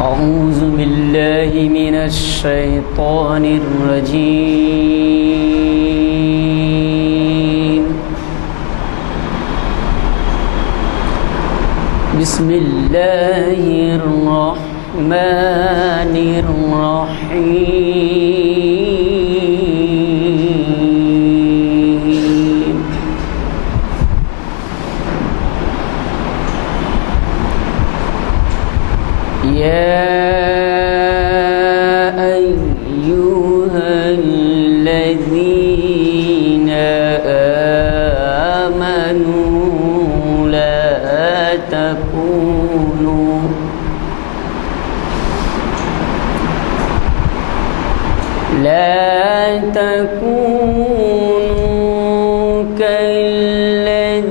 أعوذ بالله من الشيطان الرجيم. بسم الله الرحمن الرحيم. يا أيها الذين آمنوا لا تكونوا كالذين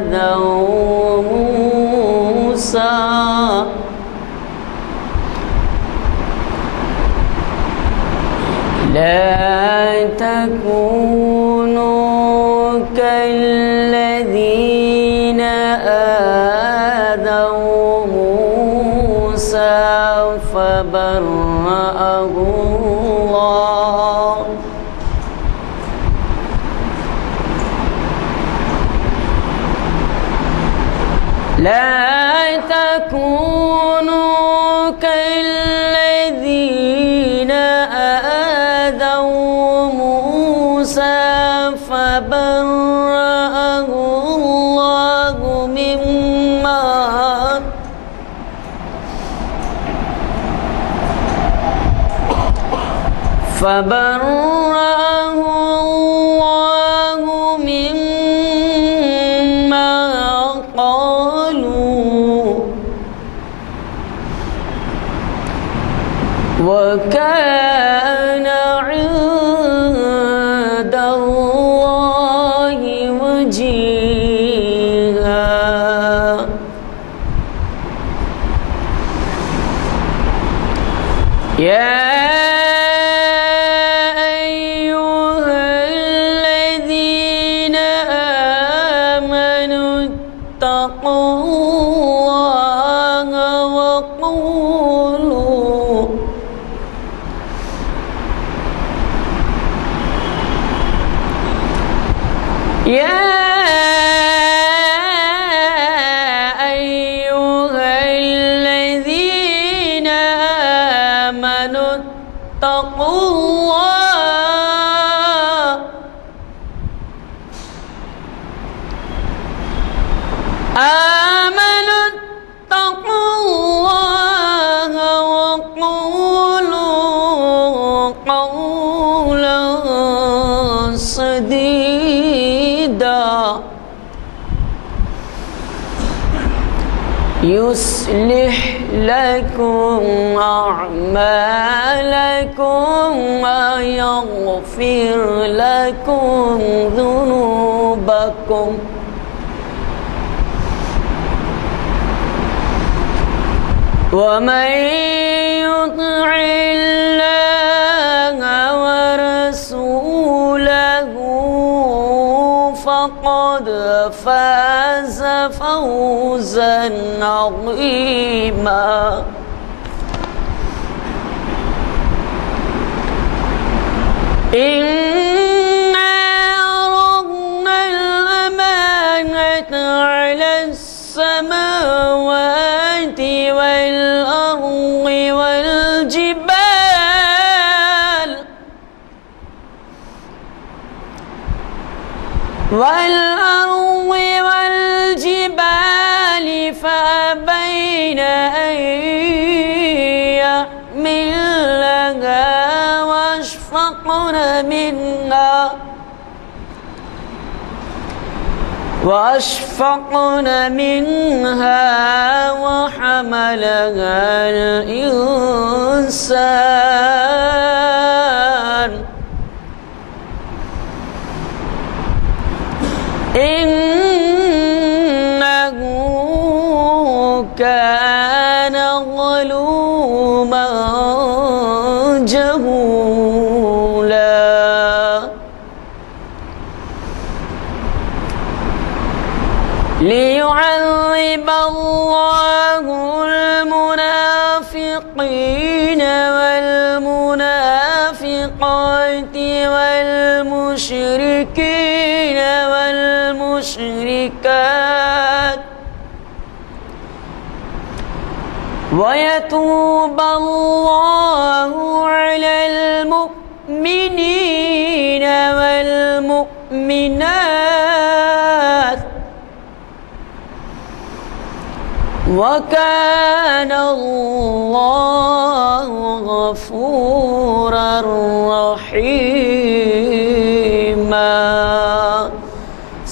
آذوا موسى لا تكونوا كالذين آذوا موسى فبرأه الله لا تكونوا كالذين آذوا موسى فبرأه الله مما قالوا وكان عند الله وجيها. يا أيها الذين آمنوا اتقوا الله وقولوا اتقوا الله آمنوا اتقوا الله وقولوا قولا سديدا يصلح لكم أعمالكم ويغفر لكم ذنوبكم ومن يطع الله ورسوله فقد فاز فوزا عظيما. إنا عرضنا الأمانة على السماوات والأرض والجبال فأبين أن يحملنها وأشفقن منها وحملها الإنسان إنه كان ظلوما جهولا. ليعذب الله وَيَتُوبَ اللَّهُ عَلَى الْمُؤْمِنِينَ وَالْمُؤْمِنَاتِ وَكَانَ اللَّهُ غَفُورًا رَحِيمًا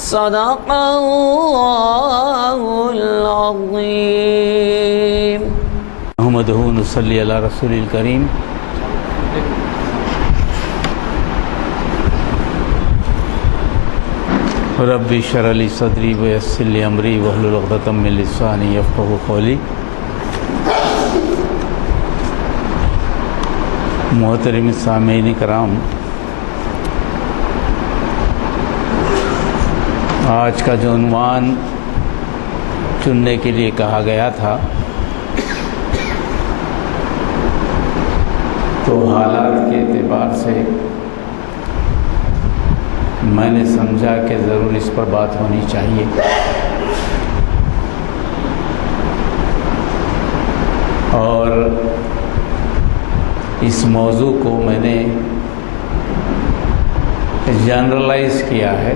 صدق اللہ العظیم محمد نصلی علی رسول الکریم رب اشرح لی صدری ویسر لی امری واحلل عقدۃ من لسانی یفقہوا قولی۔ محترم سامعین کرام، آج کا جو عنوان چننے کے لیے کہا گیا تھا تو حالات کے اعتبار سے میں نے سمجھا کہ ضرور اس پر بات ہونی چاہیے۔ اور اس موضوع کو میں نے جنرلائز کیا ہے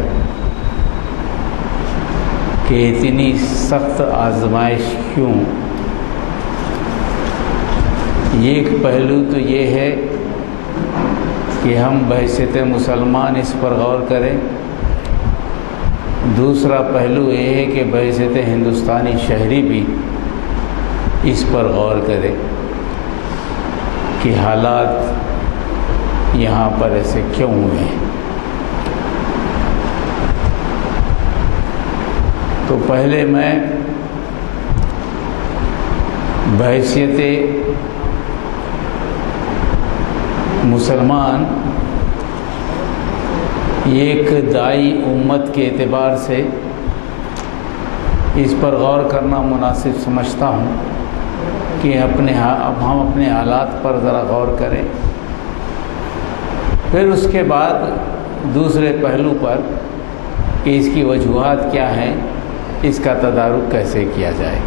کہ اتنی سخت آزمائش کیوں؟ ایک پہلو تو یہ ہے کہ ہم بحیثیت مسلمان اس پر غور کریں، دوسرا پہلو یہ ہے کہ بحیثیت ہندوستانی شہری بھی اس پر غور کرے کہ حالات یہاں پر ایسے کیوں ہوئے ہیں۔ تو پہلے میں بحیثیت مسلمان ایک داعی امت کے اعتبار سے اس پر غور کرنا مناسب سمجھتا ہوں کہ اب ہم اپنے حالات پر ذرا غور کریں، پھر اس کے بعد دوسرے پہلو پر کہ اس کی وجوہات کیا ہیں، اس کا تدارک کیسے کیا جائے۔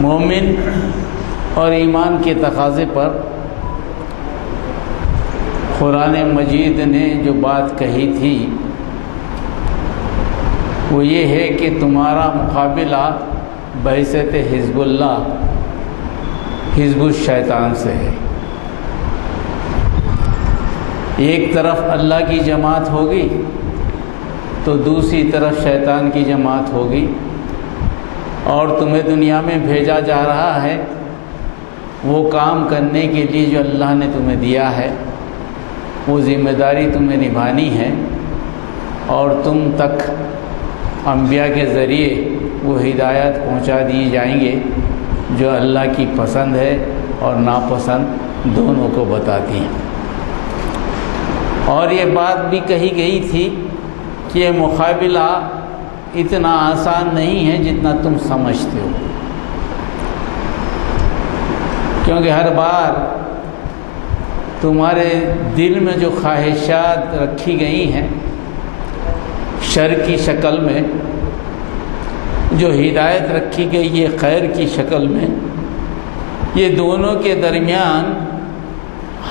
مومن اور ایمان کے تقاضے پر قرآن مجید نے جو بات کہی تھی وہ یہ ہے کہ تمہارا مقابلہ بحیثیت حزب اللہ، حزب الشیطان سے ہے۔ ایک طرف اللہ کی جماعت ہوگی تو دوسری طرف شیطان کی جماعت ہوگی، اور تمہیں دنیا میں بھیجا جا رہا ہے وہ کام کرنے کے لیے جو اللہ نے تمہیں دیا ہے، وہ ذمہ داری تمہیں نبھانی ہے، اور تم تک انبیاء کے ذریعے وہ ہدایت پہنچا دی جائیں گے جو اللہ کی پسند ہے اور ناپسند دونوں کو بتاتی ہیں۔ اور یہ بات بھی کہی گئی تھی کہ یہ مقابلہ اتنا آسان نہیں ہے جتنا تم سمجھتے ہو، کیونکہ ہر بار تمہارے دل میں جو خواہشات رکھی گئی ہیں شر کی شکل میں، جو ہدایت رکھی گئی ہے خیر کی شکل میں، یہ دونوں کے درمیان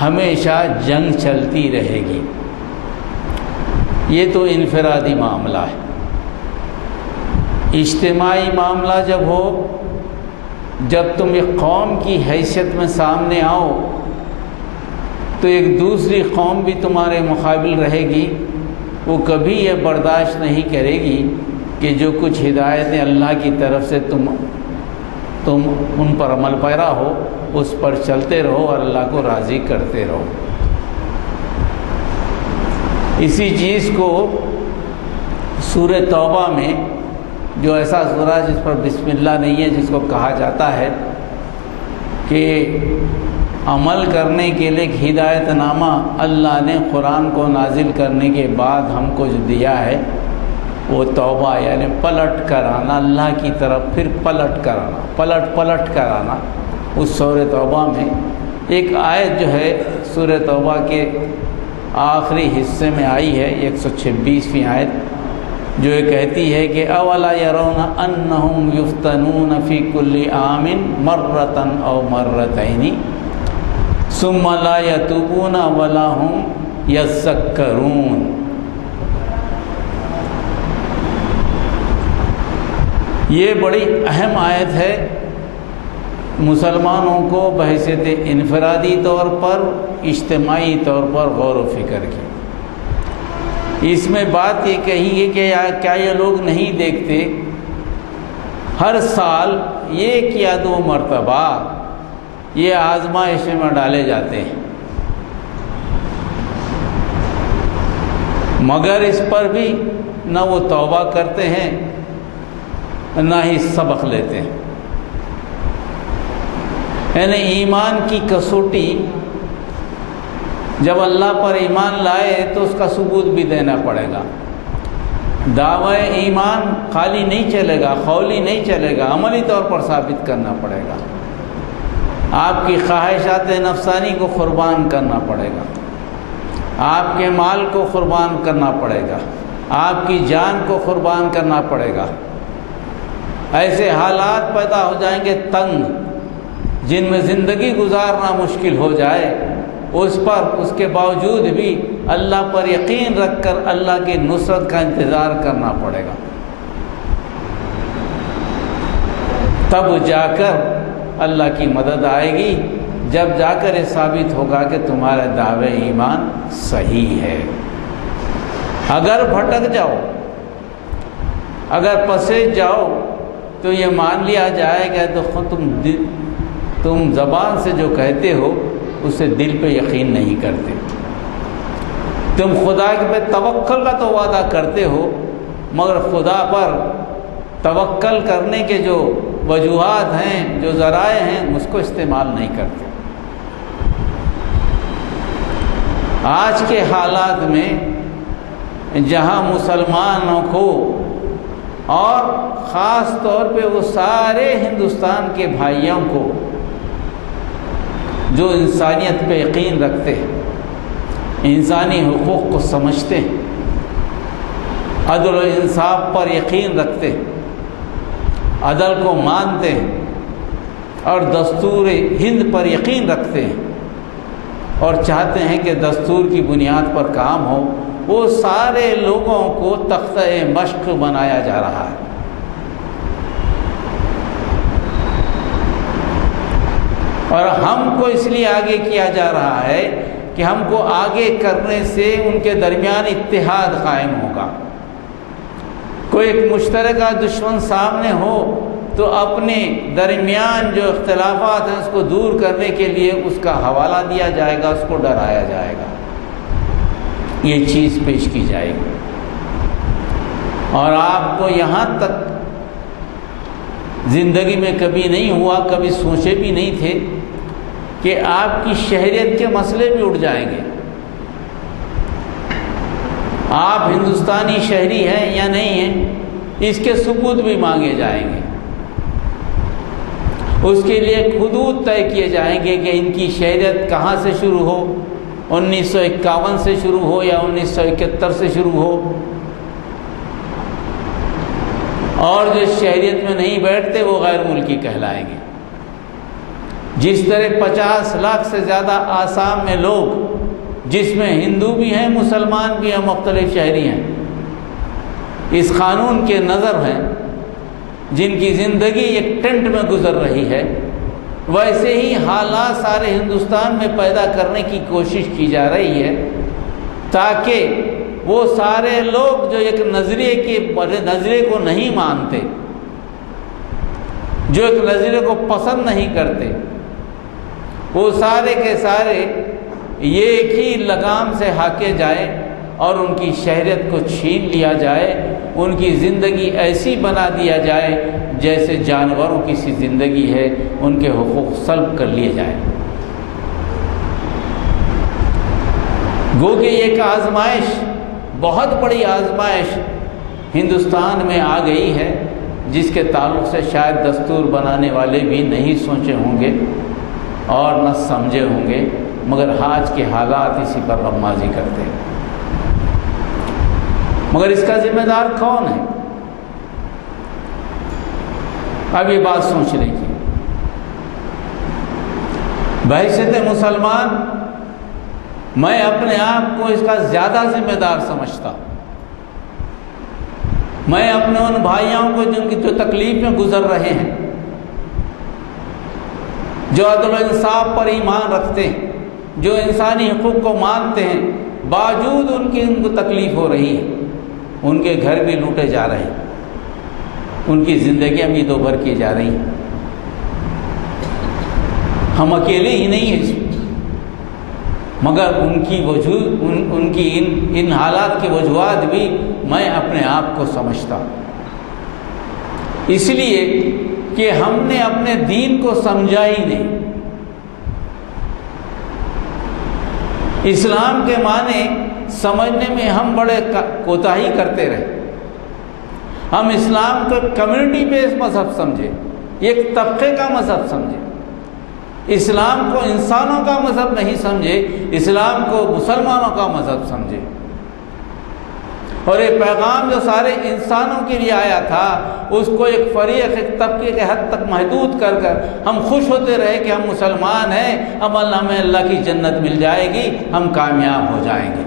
ہمیشہ جنگ چلتی رہے گی۔ یہ تو انفرادی معاملہ ہے۔ اجتماعی معاملہ جب ہو، جب تم ایک قوم کی حیثیت میں سامنے آؤ تو ایک دوسری قوم بھی تمہارے مقابل رہے گی، وہ کبھی یہ برداشت نہیں کرے گی کہ جو کچھ ہدایتیں اللہ کی طرف سے تم ان پر عمل پیرا ہو اس پر چلتے رہو اور اللہ کو راضی کرتے رہو۔ اسی چیز کو سورہ توبہ میں، جو ایسا سورہ جس پر بسم اللہ نہیں ہے، جس کو کہا جاتا ہے کہ عمل کرنے کے لیے ایک ہدایت نامہ اللہ نے قرآن کو نازل کرنے کے بعد ہم کو جو دیا ہے وہ توبہ، یعنی پلٹ کر آنا اللہ کی طرف، پھر پلٹ کر آنا، پلٹ کر آنا۔ اس سورہ توبہ میں ایک آیت جو ہے سورہ توبہ کے آخری حصے میں آئی ہے، 126ویں آیت، جو یہ کہتی ہے کہ اولا یرون انہم یفتنون فی کل عام مرۃ او مرتین ثم لا یتوبون ولا هم یذکرون۔ یہ بڑی اہم آیت ہے مسلمانوں کو بحیثیت انفرادی طور پر، اجتماعی طور پر غور و فکر کی۔ اس میں بات یہ کہی ہے کہ کیا یہ لوگ نہیں دیکھتے ہر سال ایک یا دو مرتبہ یہ آزمائش میں ڈالے جاتے ہیں، مگر اس پر بھی نہ وہ توبہ کرتے ہیں نہ ہی سبق لیتے ہیں۔ یعنی ایمان کی کسوٹی جب اللہ پر ایمان لائے تو اس کا ثبوت بھی دینا پڑے گا۔ دعوی ایمان خالی نہیں چلے گا، قولی نہیں چلے گا، عملی طور پر ثابت کرنا پڑے گا۔ آپ کی خواہشات نفسانی کو قربان کرنا پڑے گا، آپ کے مال کو قربان کرنا پڑے گا، آپ کی جان کو قربان کرنا پڑے گا۔ ایسے حالات پیدا ہو جائیں گے تنگ، جن میں زندگی گزارنا مشکل ہو جائے، اس کے باوجود بھی اللہ پر یقین رکھ کر اللہ کی نصرت کا انتظار کرنا پڑے گا۔ تب جا کر اللہ کی مدد آئے گی، جب جا کر یہ ثابت ہوگا کہ تمہارا دعوے ایمان صحیح ہے۔ اگر بھٹک جاؤ، اگر پسے جاؤ تو یہ مان لیا جائے گا تو تم زبان سے جو کہتے ہو اسے دل پہ یقین نہیں کرتے، تم خدا پہ توکل کا تو وعدہ کرتے ہو مگر خدا پر توکل کرنے کے جو وجوہات ہیں، جو ذرائع ہیں، اس کو استعمال نہیں کرتے۔ آج کے حالات میں جہاں مسلمانوں کو اور خاص طور پہ وہ سارے ہندوستان کے بھائیوں کو جو انسانیت پہ یقین رکھتے ہیں، انسانی حقوق کو سمجھتے ہیں، عدل و انصاف پر یقین رکھتے ہیں، عدل کو مانتے ہیں اور دستور ہند پر یقین رکھتے ہیں اور چاہتے ہیں کہ دستور کی بنیاد پر کام ہو، وہ سارے لوگوں کو تختہ مشق بنایا جا رہا ہے۔ اور ہم کو اس لیے آگے کیا جا رہا ہے کہ ہم کو آگے کرنے سے ان کے درمیان اتحاد قائم ہوگا۔ کوئی ایک مشترکہ دشمن سامنے ہو تو اپنے درمیان جو اختلافات ہیں اس کو دور کرنے کے لیے اس کا حوالہ دیا جائے گا، اس کو ڈرایا جائے گا، یہ چیز پیش کی جائے گی۔ اور آپ کو یہاں تک زندگی میں کبھی نہیں ہوا، کبھی سوچے بھی نہیں تھے کہ آپ کی شہریت کے مسئلے بھی اٹھ جائیں گے۔ آپ ہندوستانی شہری ہیں یا نہیں ہیں، اس کے ثبوت بھی مانگے جائیں گے، اس کے لیے حدود طے کیے جائیں گے کہ ان کی شہریت کہاں سے شروع ہو، 1951 سے شروع ہو یا 1971 سے شروع ہو، اور جو شہریت میں نہیں بیٹھتے وہ غیر ملکی کہلائیں گے۔ جس طرح 50 لاکھ سے زیادہ آسام میں لوگ، جس میں ہندو بھی ہیں، مسلمان بھی ہیں، مختلف شہری ہیں، اس قانون کے نظر ہیں، جن کی زندگی ایک ٹینٹ میں گزر رہی ہے، ویسے ہی حالات سارے ہندوستان میں پیدا کرنے کی کوشش کی جا رہی ہے تاکہ وہ سارے لوگ جو ایک نظریے کو نہیں مانتے، جو ایک نظریے کو پسند نہیں کرتے، وہ سارے کے سارے ایک ہی لگام سے ہانکے جائیں اور ان کی شہریت کو چھین لیا جائے، ان کی زندگی ایسی بنا دیا جائے جیسے جانوروں کی سی زندگی ہے، ان کے حقوق سلب کر لیے جائیں۔ گو کہ ایک آزمائش، بہت بڑی آزمائش ہندوستان میں آ گئی ہے، جس کے تعلق سے شاید دستور بنانے والے بھی نہیں سوچے ہوں گے اور نہ سمجھے ہوں گے، مگر آج کے حالات اسی پر غمازی کرتے ہیں۔ مگر اس کا ذمہ دار کون ہے؟ اب یہ بات سوچنے کی۔ بحیثیت مسلمان میں اپنے آپ کو اس کا زیادہ ذمہ دار سمجھتا۔ میں اپنے ان بھائیوں کو جن کی جو تکلیف میں گزر رہے ہیں، جو عدل و انصاف پر ایمان رکھتے ہیں، جو انسانی حقوق کو مانتے ہیں، باوجود ان کو تکلیف ہو رہی ہے، ان کے گھر بھی لوٹے جا رہے ہیں، ان کی زندگیاں بھی دو بھر کی جا رہی ہیں۔ ہم اکیلے ہی نہیں ہیں، مگر ان کی ان حالات کی وجوہات بھی میں اپنے آپ کو سمجھتا، اس لیے کہ ہم نے اپنے دین کو سمجھا ہی نہیں۔ اسلام کے معنی سمجھنے میں ہم بڑے کوتاہی کرتے رہے۔ ہم اسلام کو کمیونٹی بیس مذہب سمجھے، ایک طبقے کا مذہب سمجھے، اسلام کو انسانوں کا مذہب نہیں سمجھے، اسلام کو مسلمانوں کا مذہب سمجھے۔ اور یہ پیغام جو سارے انسانوں کے لیے آیا تھا، اس کو ایک فریق، ایک طبقے کے حد تک محدود کر ہم خوش ہوتے رہے کہ ہم مسلمان ہیں، اب ہمیں اللہ کی جنت مل جائے گی، ہم کامیاب ہو جائیں گے۔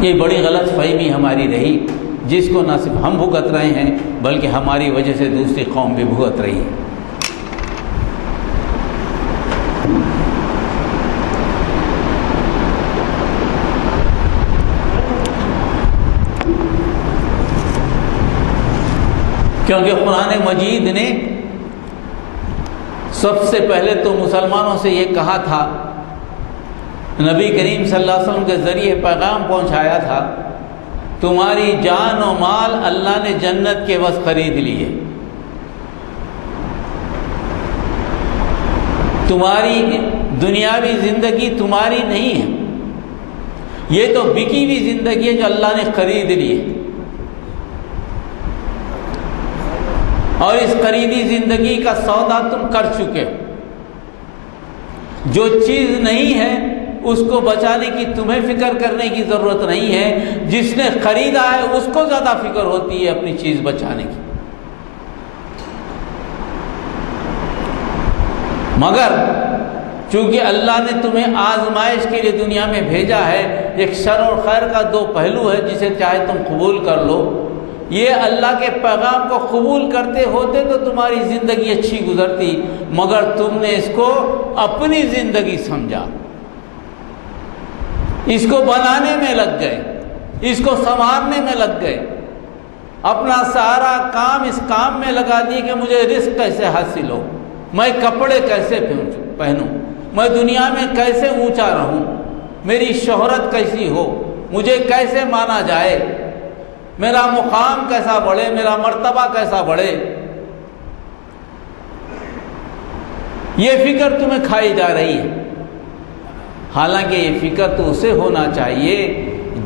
یہ بڑی غلط فہمی ہماری رہی، جس کو نہ صرف ہم بھگت رہے ہیں بلکہ ہماری وجہ سے دوسری قوم بھی بھگت رہی ہے۔ کیونکہ قرآن مجید نے سب سے پہلے تو مسلمانوں سے یہ کہا تھا، نبی کریم صلی اللہ علیہ وسلم کے ذریعے پیغام پہنچایا تھا، تمہاری جان و مال اللہ نے جنت کے عوض خرید لیے، تمہاری دنیاوی زندگی تمہاری نہیں ہے، یہ تو بکی ہوئی زندگی ہے جو اللہ نے خرید لی ہے، اور اس خریدی زندگی کا سودا تم کر چکے۔ جو چیز نہیں ہے اس کو بچانے کی تمہیں فکر کرنے کی ضرورت نہیں ہے، جس نے خریدا ہے اس کو زیادہ فکر ہوتی ہے اپنی چیز بچانے کی۔ مگر چونکہ اللہ نے تمہیں آزمائش کے لیے دنیا میں بھیجا ہے، ایک شر اور خیر کا دو پہلو ہے، جسے چاہے تم قبول کر لو۔ یہ اللہ کے پیغام کو قبول کرتے ہوتے تو تمہاری زندگی اچھی گزرتی، مگر تم نے اس کو اپنی زندگی سمجھا، اس کو بنانے میں لگ گئے، اس کو سنوارنے میں لگ گئے، اپنا سارا کام اس کام میں لگا دیے کہ مجھے رزق کیسے حاصل ہو، میں کپڑے کیسے پہنوں، میں دنیا میں کیسے اونچا رہوں، میری شہرت کیسی ہو، مجھے کیسے مانا جائے، میرا مقام کیسا بڑھے، میرا مرتبہ کیسا بڑھے۔ یہ فکر تمہیں کھائی جا رہی ہے، حالانکہ یہ فکر تو اسے ہونا چاہیے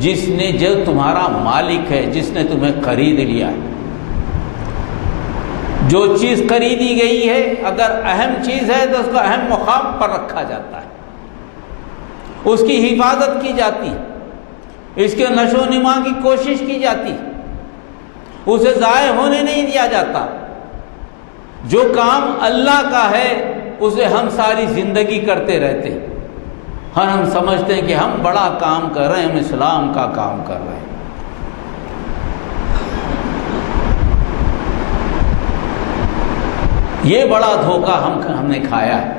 جس نے، جو تمہارا مالک ہے، جس نے تمہیں خرید لیا ہے۔ جو چیز خریدی گئی ہے اگر اہم چیز ہے تو اس کو اہم مقام پر رکھا جاتا ہے، اس کی حفاظت کی جاتی ہے، اس کے نشو و نما کی کوشش کی جاتی، اسے ضائع ہونے نہیں دیا جاتا۔ جو کام اللہ کا ہے اسے ہم ساری زندگی کرتے رہتے ہیں، اور ہم سمجھتے ہیں کہ ہم بڑا کام کر رہے ہیں، ہم اسلام کا کام کر رہے ہیں۔ یہ بڑا دھوکہ ہم نے کھایا ہے،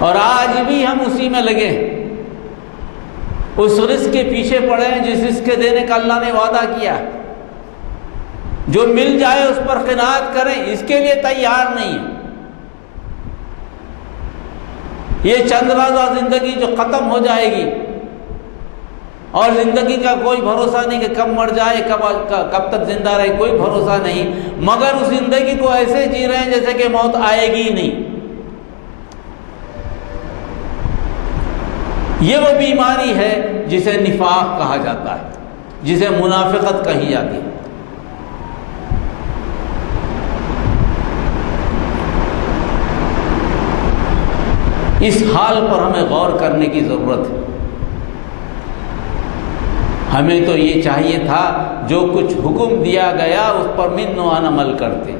اور آج بھی ہم اسی میں لگے ہیں، اس رزق کے پیچھے پڑے ہیں جس رزق کے دینے کا اللہ نے وعدہ کیا، جو مل جائے اس پر قناعت کریں، اس کے لیے تیار نہیں ہے۔ یہ چند روزہ زندگی جو ختم ہو جائے گی، اور زندگی کا کوئی بھروسہ نہیں کہ کب مر جائے، کب تک زندہ رہے، کوئی بھروسہ نہیں، مگر اس زندگی کو ایسے جی رہے ہیں جیسے کہ موت آئے گی ہی نہیں۔ یہ وہ بیماری ہے جسے نفاق کہا جاتا ہے، جسے منافقت کہی جاتی ہے۔ اس حال پر ہمیں غور کرنے کی ضرورت ہے۔ ہمیں تو یہ چاہیے تھا جو کچھ حکم دیا گیا اس پر من و عن عمل کرتے،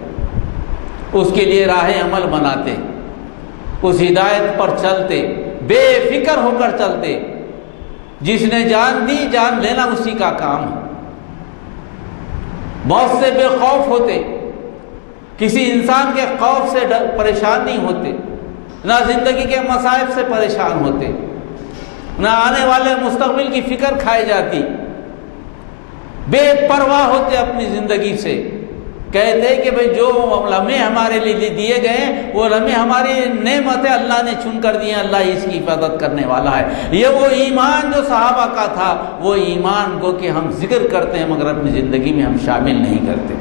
اس کے لیے راہ عمل بناتے، اس ہدایت پر چلتے، بے فکر ہو کر چلتے۔ جس نے جان دی، جان لینا اسی کا کام ہے۔ موت سے بے خوف ہوتے، کسی انسان کے خوف سے پریشان نہیں ہوتے، نہ زندگی کے مصائب سے پریشان ہوتے، نہ آنے والے مستقبل کی فکر کھائی جاتی، بے پرواہ ہوتے اپنی زندگی سے۔ کہتے ہیں کہ بھئی جو لمحے ہمارے لیے دیے گئے ہیں وہ لمحے ہماری نعمت ہے، اللہ نے چن کر دیے، اللہ اس کی حفاظت کرنے والا ہے۔ یہ وہ ایمان جو صحابہ کا تھا، وہ ایمان کو کہ ہم ذکر کرتے ہیں مگر اپنی زندگی میں ہم شامل نہیں کرتے۔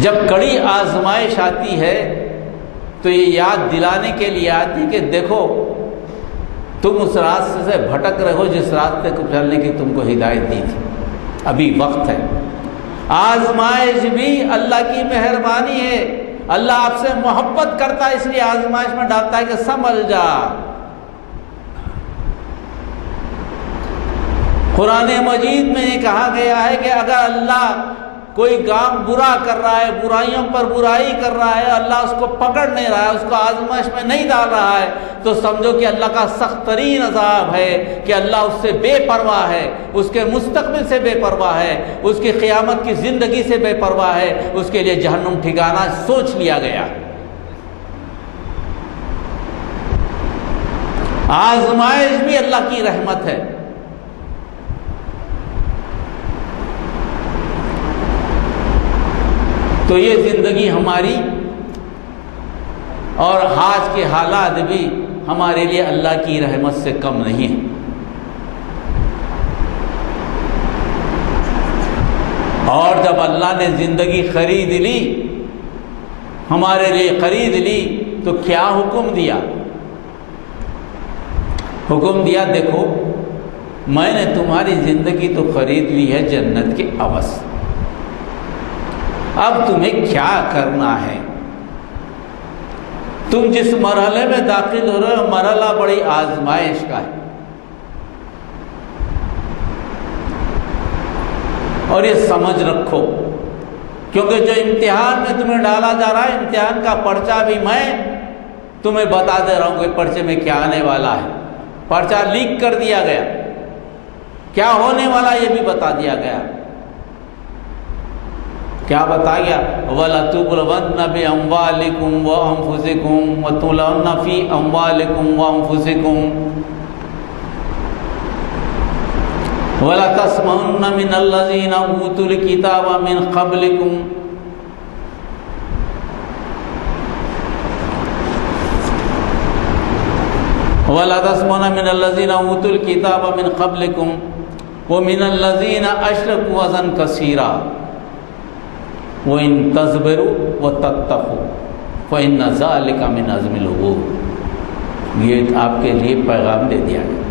جب کڑی آزمائش آتی ہے تو یہ یاد دلانے کے لیے آتی کہ دیکھو تم اس راستے سے بھٹک رہے ہو جس راستے کو چلنے کی تم کو ہدایت دی تھی، ابھی وقت ہے۔ آزمائش بھی اللہ کی مہربانی ہے، اللہ آپ سے محبت کرتا ہے اس لیے آزمائش میں ڈالتا ہے کہ سنبھل جا۔ قرآن مجید میں یہ کہا گیا ہے کہ اگر اللہ کوئی کام برا کر رہا ہے، برائیوں پر برائی کر رہا ہے، اللہ اس کو پکڑ نہیں رہا ہے، اس کو آزمائش میں نہیں ڈال رہا ہے، تو سمجھو کہ اللہ کا سخت ترین عذاب ہے، کہ اللہ اس سے بے پرواہ ہے، اس کے مستقبل سے بے پرواہ ہے، اس کی قیامت کی زندگی سے بے پرواہ ہے، اس کے لیے جہنم ٹھکانہ سوچ لیا گیا۔ آزمائش بھی اللہ کی رحمت ہے۔ تو یہ زندگی ہماری اور آج کے حالات بھی ہمارے لیے اللہ کی رحمت سے کم نہیں ہے۔ اور جب اللہ نے زندگی خرید لی، ہمارے لیے خرید لی، تو کیا حکم دیا؟ حکم دیا دیکھو میں نے تمہاری زندگی تو خرید لی ہے جنت کے عوض، اب تمہیں کیا کرنا ہے؟ تم جس مرحلے میں داخل ہو رہے ہو مرحلہ بڑی آزمائش کا ہے، اور یہ سمجھ رکھو، کیونکہ جو امتحان میں تمہیں ڈالا جا رہا ہے، امتحان کا پرچہ بھی میں تمہیں بتا دے رہا ہوں کہ پرچے میں کیا آنے والا ہے۔ پرچہ لیک کر دیا گیا، کیا ہونے والا یہ بھی بتا دیا گیا۔ کیا بتا گیا؟ وَلَتُبْلَوَنَّ بِأَمْوَالِكُمْ وَأَنفُسِكُمْ وَتُبْلَوَنَّ فِي أَمْوَالِكُمْ وَأَنفُسِكُمْ وَلَتَسْمَعُنَّ مِنَ الَّذِينَ أُوتُوا الْكِتَابَ مِنْ قَبْلِكُمْ وَلَتَسْمَعُنَّ مِنَ الَّذِينَ أُوتُوا الْكِتَابَ مِنْ قَبْلِكُمْ وَمِنَ الَّذِينَ أَشْرَكُوا أَذًى كَثِيرًا وَإِن تَصْبِرُوا وَتَتَّقُوا فَإِنَّ ذَلِكَ مِنْ عَزْمِ الْأُمُورِ۔ یہ آپ کے لیے پیغام دے دیا گیا۔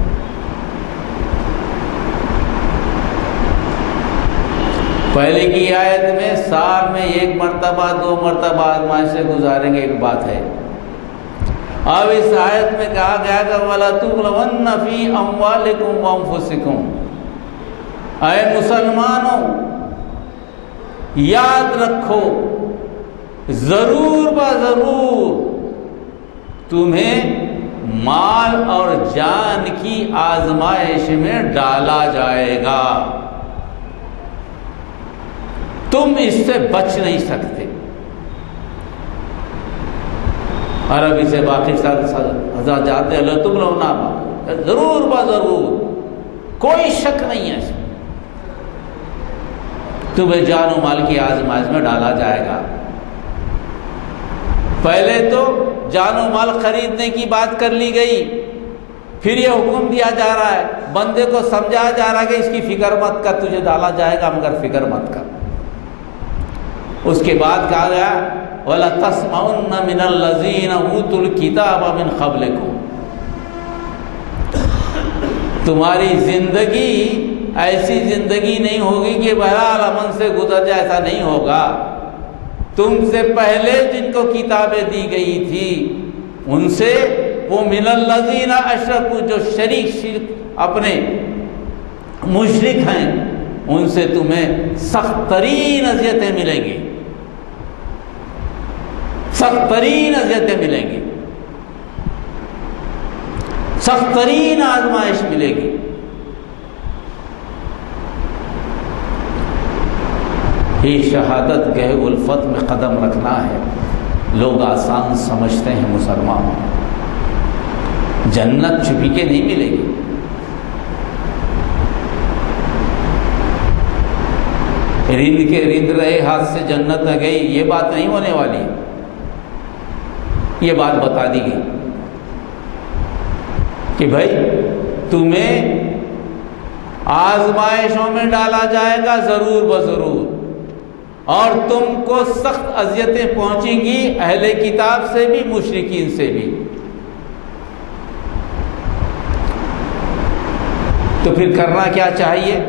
پہلے کی آیت میں سال میں 1 مرتبہ 2 مرتبہ آزمائش سے گزاریں گے، ایک بات ہے۔ اب اس آیت میں کہا گیا کہ وَلَتُبْلَوَنَّ فِي أَمْوَالِكُمْ وَأَنفُسِكُمْ۔ اے مسلمانوں یاد رکھو، ضرور ضرور تمہیں مال اور جان کی آزمائش میں ڈالا جائے گا، تم اس سے بچ نہیں سکتے۔ عربی سے باقی حضرات جاتے ہیں لَتُبْلَوْنَ، ضرور ضرور، کوئی شک نہیں ہے، تمہیں جان و مال کی آزمائش میں ڈالا جائے گا۔ پہلے تو جان و مال خریدنے کی بات کر لی گئی، پھر یہ حکم دیا جا رہا ہے، بندے کو سمجھایا جا رہا ہے کہ اس کی فکر مت کر، تجھے ڈالا جائے گا مگر فکر مت کر۔ اس کے بعد کہا گیا وَلَتَسْمَعُنَّ مِنَ الَّذِينَ أُوتُوا الْكِتَابَ مِنْ قَبْلِكُمْ۔ تمہاری زندگی ایسی زندگی نہیں ہوگی کہ بہرحال امن سے گزر جائے، ایسا نہیں ہوگا۔ تم سے پہلے جن کو کتابیں دی گئی تھی ان سے وہ من الذین اشرکوا جو شرک اپنے مشرک ہیں ان سے تمہیں سخت ترین اذیتیں ملیں گی، سخت ترین اذیتیں ملیں گی، سخت ترین آزمائش ملے گی۔ یہ شہادت گہ الفت میں قدم رکھنا ہے۔ لوگ آسان سمجھتے ہیں مسلمان، جنت چھپی کے نہیں ملے گی۔ رند کے رند رہے ہاتھ سے جنت نہ گئی، یہ بات نہیں ہونے والی، یہ بات بتا دی گئی کہ بھائی تمہیں آزمائشوں میں ڈالا جائے گا ضرور بضرور، اور تم کو سخت اذیتیں پہنچیں گی، اہل کتاب سے بھی مشرکین سے بھی۔ تو پھر کرنا کیا چاہیے؟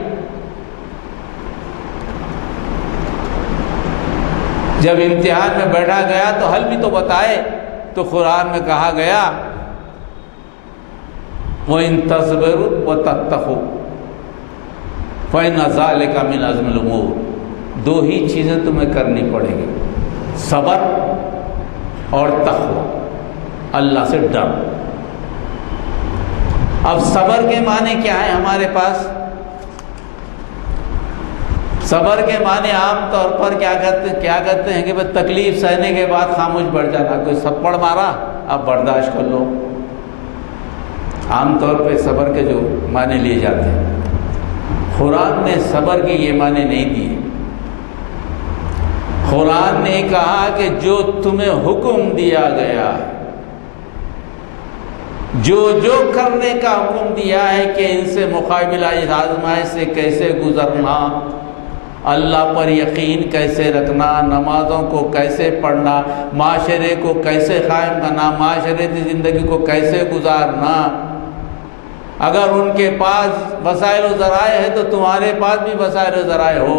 جب امتحان میں بیٹھا گیا تو حل بھی تو بتائے، تو قرآن میں کہا گیا وَإِن تَصْبِرُوا وَتَتَّقُوا فَإِنَّ ذَلِكَ مِنْ عَزْمِ الْأُمُورِ۔ دو ہی چیزیں تمہیں کرنی پڑے گی، صبر اور تقوی، اللہ سے ڈر۔ اب صبر کے معنی کیا ہے ہمارے پاس؟ صبر کے معنی عام طور پر کیا کہتے ہیں کہ بس تکلیف سہنے کے بعد خاموش بیٹھ جانا، کوئی تھپڑ مارا اب برداشت کر لو، عام طور پہ صبر کے جو معنی لیے جاتے ہیں۔ قرآن نے صبر کے یہ معنی نہیں دیے۔ قرآن نے کہا کہ جو تمہیں حکم دیا گیا ہے، جو کرنے کا حکم دیا ہے کہ ان سے مقابلہ، اس آزمائش سے کیسے گزرنا، اللہ پر یقین کیسے رکھنا، نمازوں کو کیسے پڑھنا، معاشرے کو کیسے قائم کرنا، معاشرتی زندگی کو کیسے گزارنا۔ اگر ان کے پاس وسائل و ذرائع ہے تو تمہارے پاس بھی وسائل و ذرائع ہو۔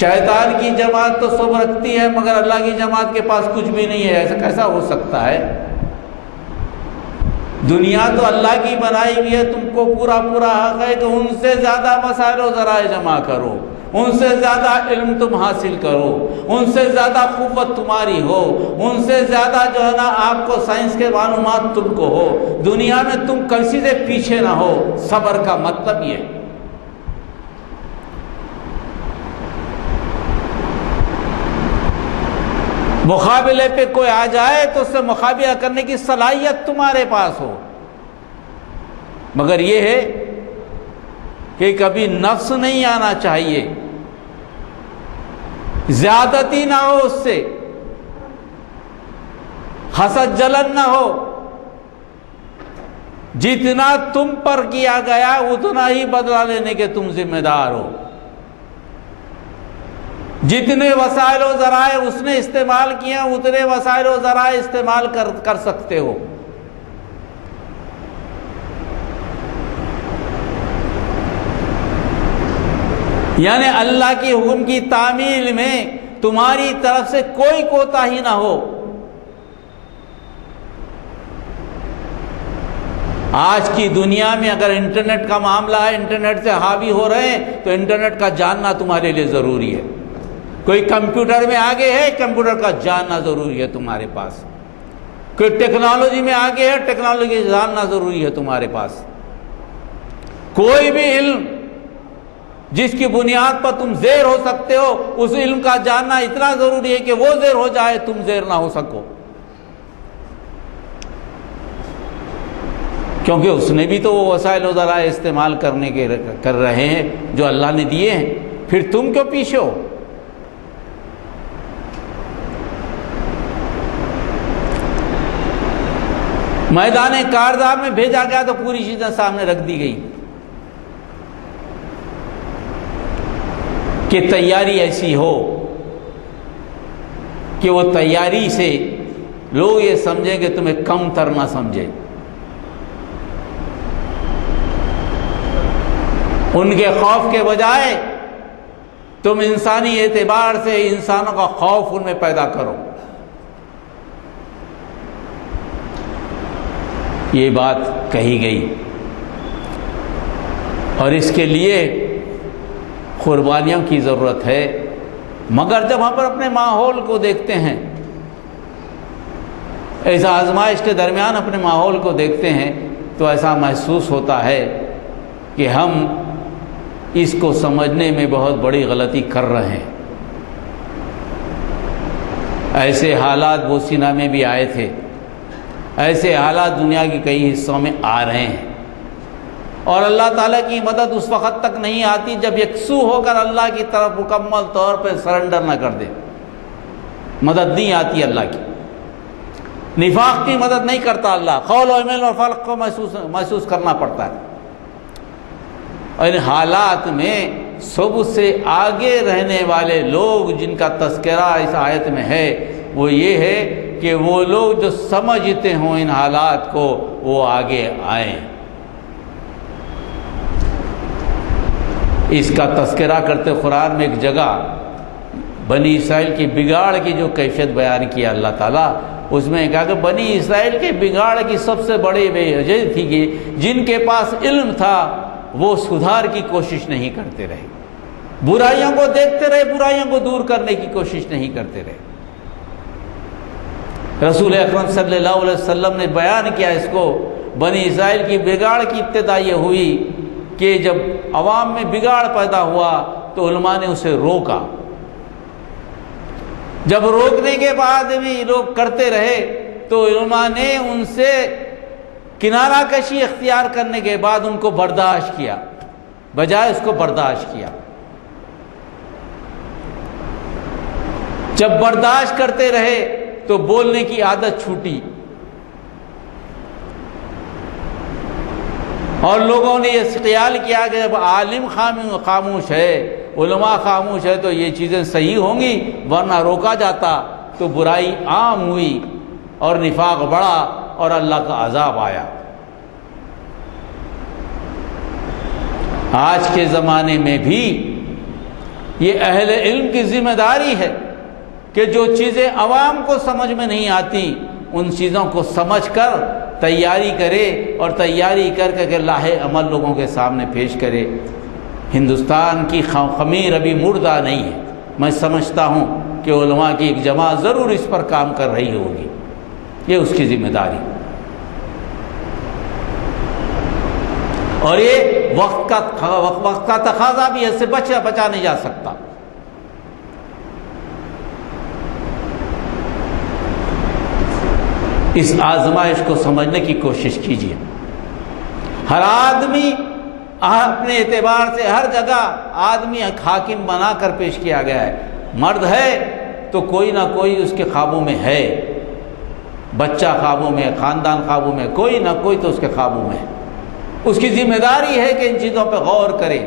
شیطان کی جماعت تو سب رکھتی ہے مگر اللہ کی جماعت کے پاس کچھ بھی نہیں ہے، ایسا کیسا ہو سکتا ہے؟ دنیا تو اللہ کی بنائی ہوئی ہے، تم کو پورا حق ہے کہ ان سے زیادہ وسائل و ذرائع جمع کرو، ان سے زیادہ علم تم حاصل کرو، ان سے زیادہ قوت تمہاری ہو، ان سے زیادہ جو ہے نا آپ کو سائنس کے معلومات تم کو ہو، دنیا میں تم کسی سے پیچھے نہ ہو۔ صبر کا مطلب یہ۔ مقابلے پہ کوئی آ جائے تو اس سے مقابلہ کرنے کی صلاحیت تمہارے پاس ہو، مگر یہ ہے کہ کبھی نفس نہیں آنا چاہیے، زیادتی نہ ہو، اس سے حسد جلن نہ ہو۔ جتنا تم پر کیا گیا اتنا ہی بدلہ لینے کے تم ذمہ دار ہو۔ جتنے وسائل و ذرائع اس نے استعمال کیے اتنے وسائل و ذرائع استعمال کر سکتے ہو۔ یعنی اللہ کی حکم کی تعمیل میں تمہاری طرف سے کوئی کوتاہی نہ ہو۔ آج کی دنیا میں اگر انٹرنیٹ کا معاملہ ہے، انٹرنیٹ سے حاوی ہو رہے ہیں تو انٹرنیٹ کا جاننا تمہارے لیے ضروری ہے۔ کوئی کمپیوٹر میں آگے ہے، کمپیوٹر کا جاننا ضروری ہے تمہارے پاس۔ کوئی ٹیکنالوجی میں آگے ہے، ٹیکنالوجی جاننا ضروری ہے تمہارے پاس۔ کوئی بھی علم جس کی بنیاد پر تم زیر ہو سکتے ہو، اس علم کا جاننا اتنا ضروری ہے کہ وہ زیر ہو جائے تم زیر نہ ہو سکو، کیونکہ اس نے بھی تو وہ وسائل و ذرائع استعمال کر رہے ہیں جو اللہ نے دیے ہیں، پھر تم کیوں پیچھے ہو؟ میدان کارزار میں بھیجا گیا تو پوری چیزیں سامنے رکھ دی گئی کہ تیاری ایسی ہو کہ وہ تیاری سے لوگ یہ سمجھیں کہ تمہیں کم تر نہ سمجھے، ان کے خوف کے بجائے تم انسانی اعتبار سے انسانوں کا خوف ان میں پیدا کرو۔ یہ بات کہی گئی، اور اس کے لیے قربانیوں کی ضرورت ہے۔ مگر جب ہم اپنے ماحول کو دیکھتے ہیں، اس آزمائش کے درمیان اپنے ماحول کو دیکھتے ہیں، تو ایسا محسوس ہوتا ہے کہ ہم اس کو سمجھنے میں بہت بڑی غلطی کر رہے ہیں۔ ایسے حالات بوسینہ میں بھی آئے تھے، ایسے حالات دنیا کے کئی حصوں میں آ رہے ہیں، اور اللہ تعالیٰ کی مدد اس وقت تک نہیں آتی جب یکسو ہو کر اللہ کی طرف مکمل طور پہ سرنڈر نہ کر دے۔ مدد نہیں آتی اللہ کی، نفاق کی مدد نہیں کرتا اللہ، قول و عمل اور فرق کو محسوس کرنا پڑتا ہے۔ اور ان حالات میں سب سے آگے رہنے والے لوگ جن کا تذکرہ اس آیت میں ہے وہ یہ ہے کہ وہ لوگ جو سمجھتے ہوں ان حالات کو وہ آگے آئیں۔ اس کا تذکرہ کرتے قرآن میں ایک جگہ بنی اسرائیل کی بگاڑ کی جو کیفیت بیان کیا اللہ تعالیٰ، اس میں کہا کہ بنی اسرائیل کے بگاڑ کی سب سے بڑی وجہ تھی کہ جن کے پاس علم تھا وہ سدھار کی کوشش نہیں کرتے رہے، برائیوں کو دیکھتے رہے، برائیوں کو دور کرنے کی کوشش نہیں کرتے رہے۔ رسول اکرم صلی اللہ علیہ وسلم نے بیان کیا اس کو، بنی اسرائیل کی بگاڑ کی ابتدا یہ ہوئی کہ جب عوام میں بگاڑ پیدا ہوا تو علماء نے اسے روکا۔ جب روکنے کے بعد بھی لوگ کرتے رہے تو علماء نے ان سے کنارہ کشی اختیار کرنے کے بعد ان کو برداشت کیا، بجائے اس کو برداشت کیا۔ جب برداشت کرتے رہے تو بولنے کی عادت چھوٹی، اور لوگوں نے یہ خیال کیا کہ جب عالم خاموش ہے، علماء خاموش ہے تو یہ چیزیں صحیح ہوں گی، ورنہ روکا جاتا تو برائی عام ہوئی اور نفاق بڑھا اور اللہ کا عذاب آیا۔ آج کے زمانے میں بھی یہ اہل علم کی ذمہ داری ہے کہ جو چیزیں عوام کو سمجھ میں نہیں آتی ان چیزوں کو سمجھ کر تیاری کرے، اور تیاری کر کے لاہ عمل لوگوں کے سامنے پیش کرے۔ ہندوستان کی خمیر ابھی مردہ نہیں ہے، میں سمجھتا ہوں کہ علماء کی ایک جماعت ضرور اس پر کام کر رہی ہوگی، یہ اس کی ذمہ داری، اور یہ وقت کا تقاضا بھی اس سے بچا نہیں جا سکتا۔ اس آزمائش کو سمجھنے کی کوشش کیجیے۔ ہر آدمی اپنے اعتبار سے ہر جگہ آدمی حاکم بنا کر پیش کیا گیا ہے۔ مرد ہے تو کوئی نہ کوئی اس کے قابو میں ہے، بچہ قابو میں، خاندان قابو میں، کوئی نہ کوئی تو اس کے قابو میں ہے۔ اس کی ذمہ داری ہے کہ ان چیزوں پہ غور کرے۔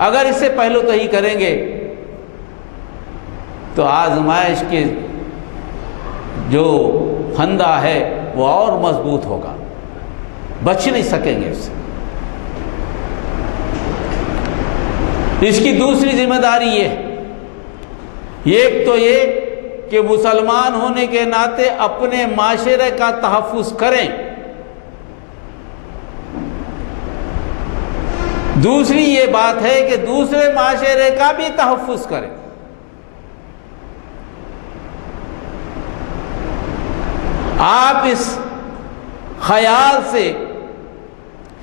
اگر اس سے پہلو تو ہی کریں گے تو آزمائش کے جو پھندا ہے وہ اور مضبوط ہوگا، بچ نہیں سکیں گے اس سے۔ اس کی دوسری ذمہ داری یہ ہے، ایک تو یہ کہ مسلمان ہونے کے ناطے اپنے معاشرے کا تحفظ کریں، دوسری یہ بات ہے کہ دوسرے معاشرے کا بھی تحفظ کریں۔ آپ اس خیال سے،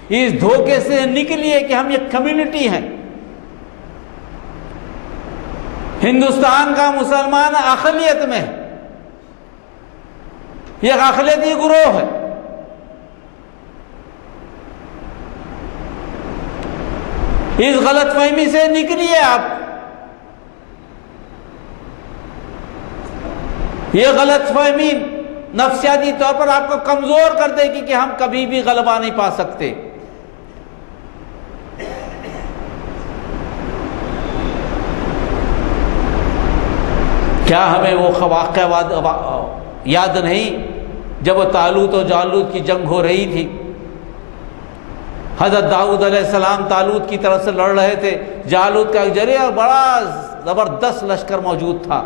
اس دھوکے سے نکلیے کہ ہم ایک کمیونٹی ہیں، ہندوستان کا مسلمان اقلیت میں ہے، یہ ایک اقلیتی گروہ ہے۔ اس غلط فہمی سے نکلیے آپ۔ یہ غلط فہمی نفسیاتی طور پر آپ کو کمزور کر دے گی کہ ہم کبھی بھی غلبہ نہیں پا سکتے۔ کیا ہمیں وہ واقعہ یاد نہیں جب طالوت و جالوت کی جنگ ہو رہی تھی؟ حضرت داؤد علیہ السلام طالوت کی طرف سے لڑ رہے تھے، جالوت کا ایک ذریعہ بڑا زبردست لشکر موجود تھا،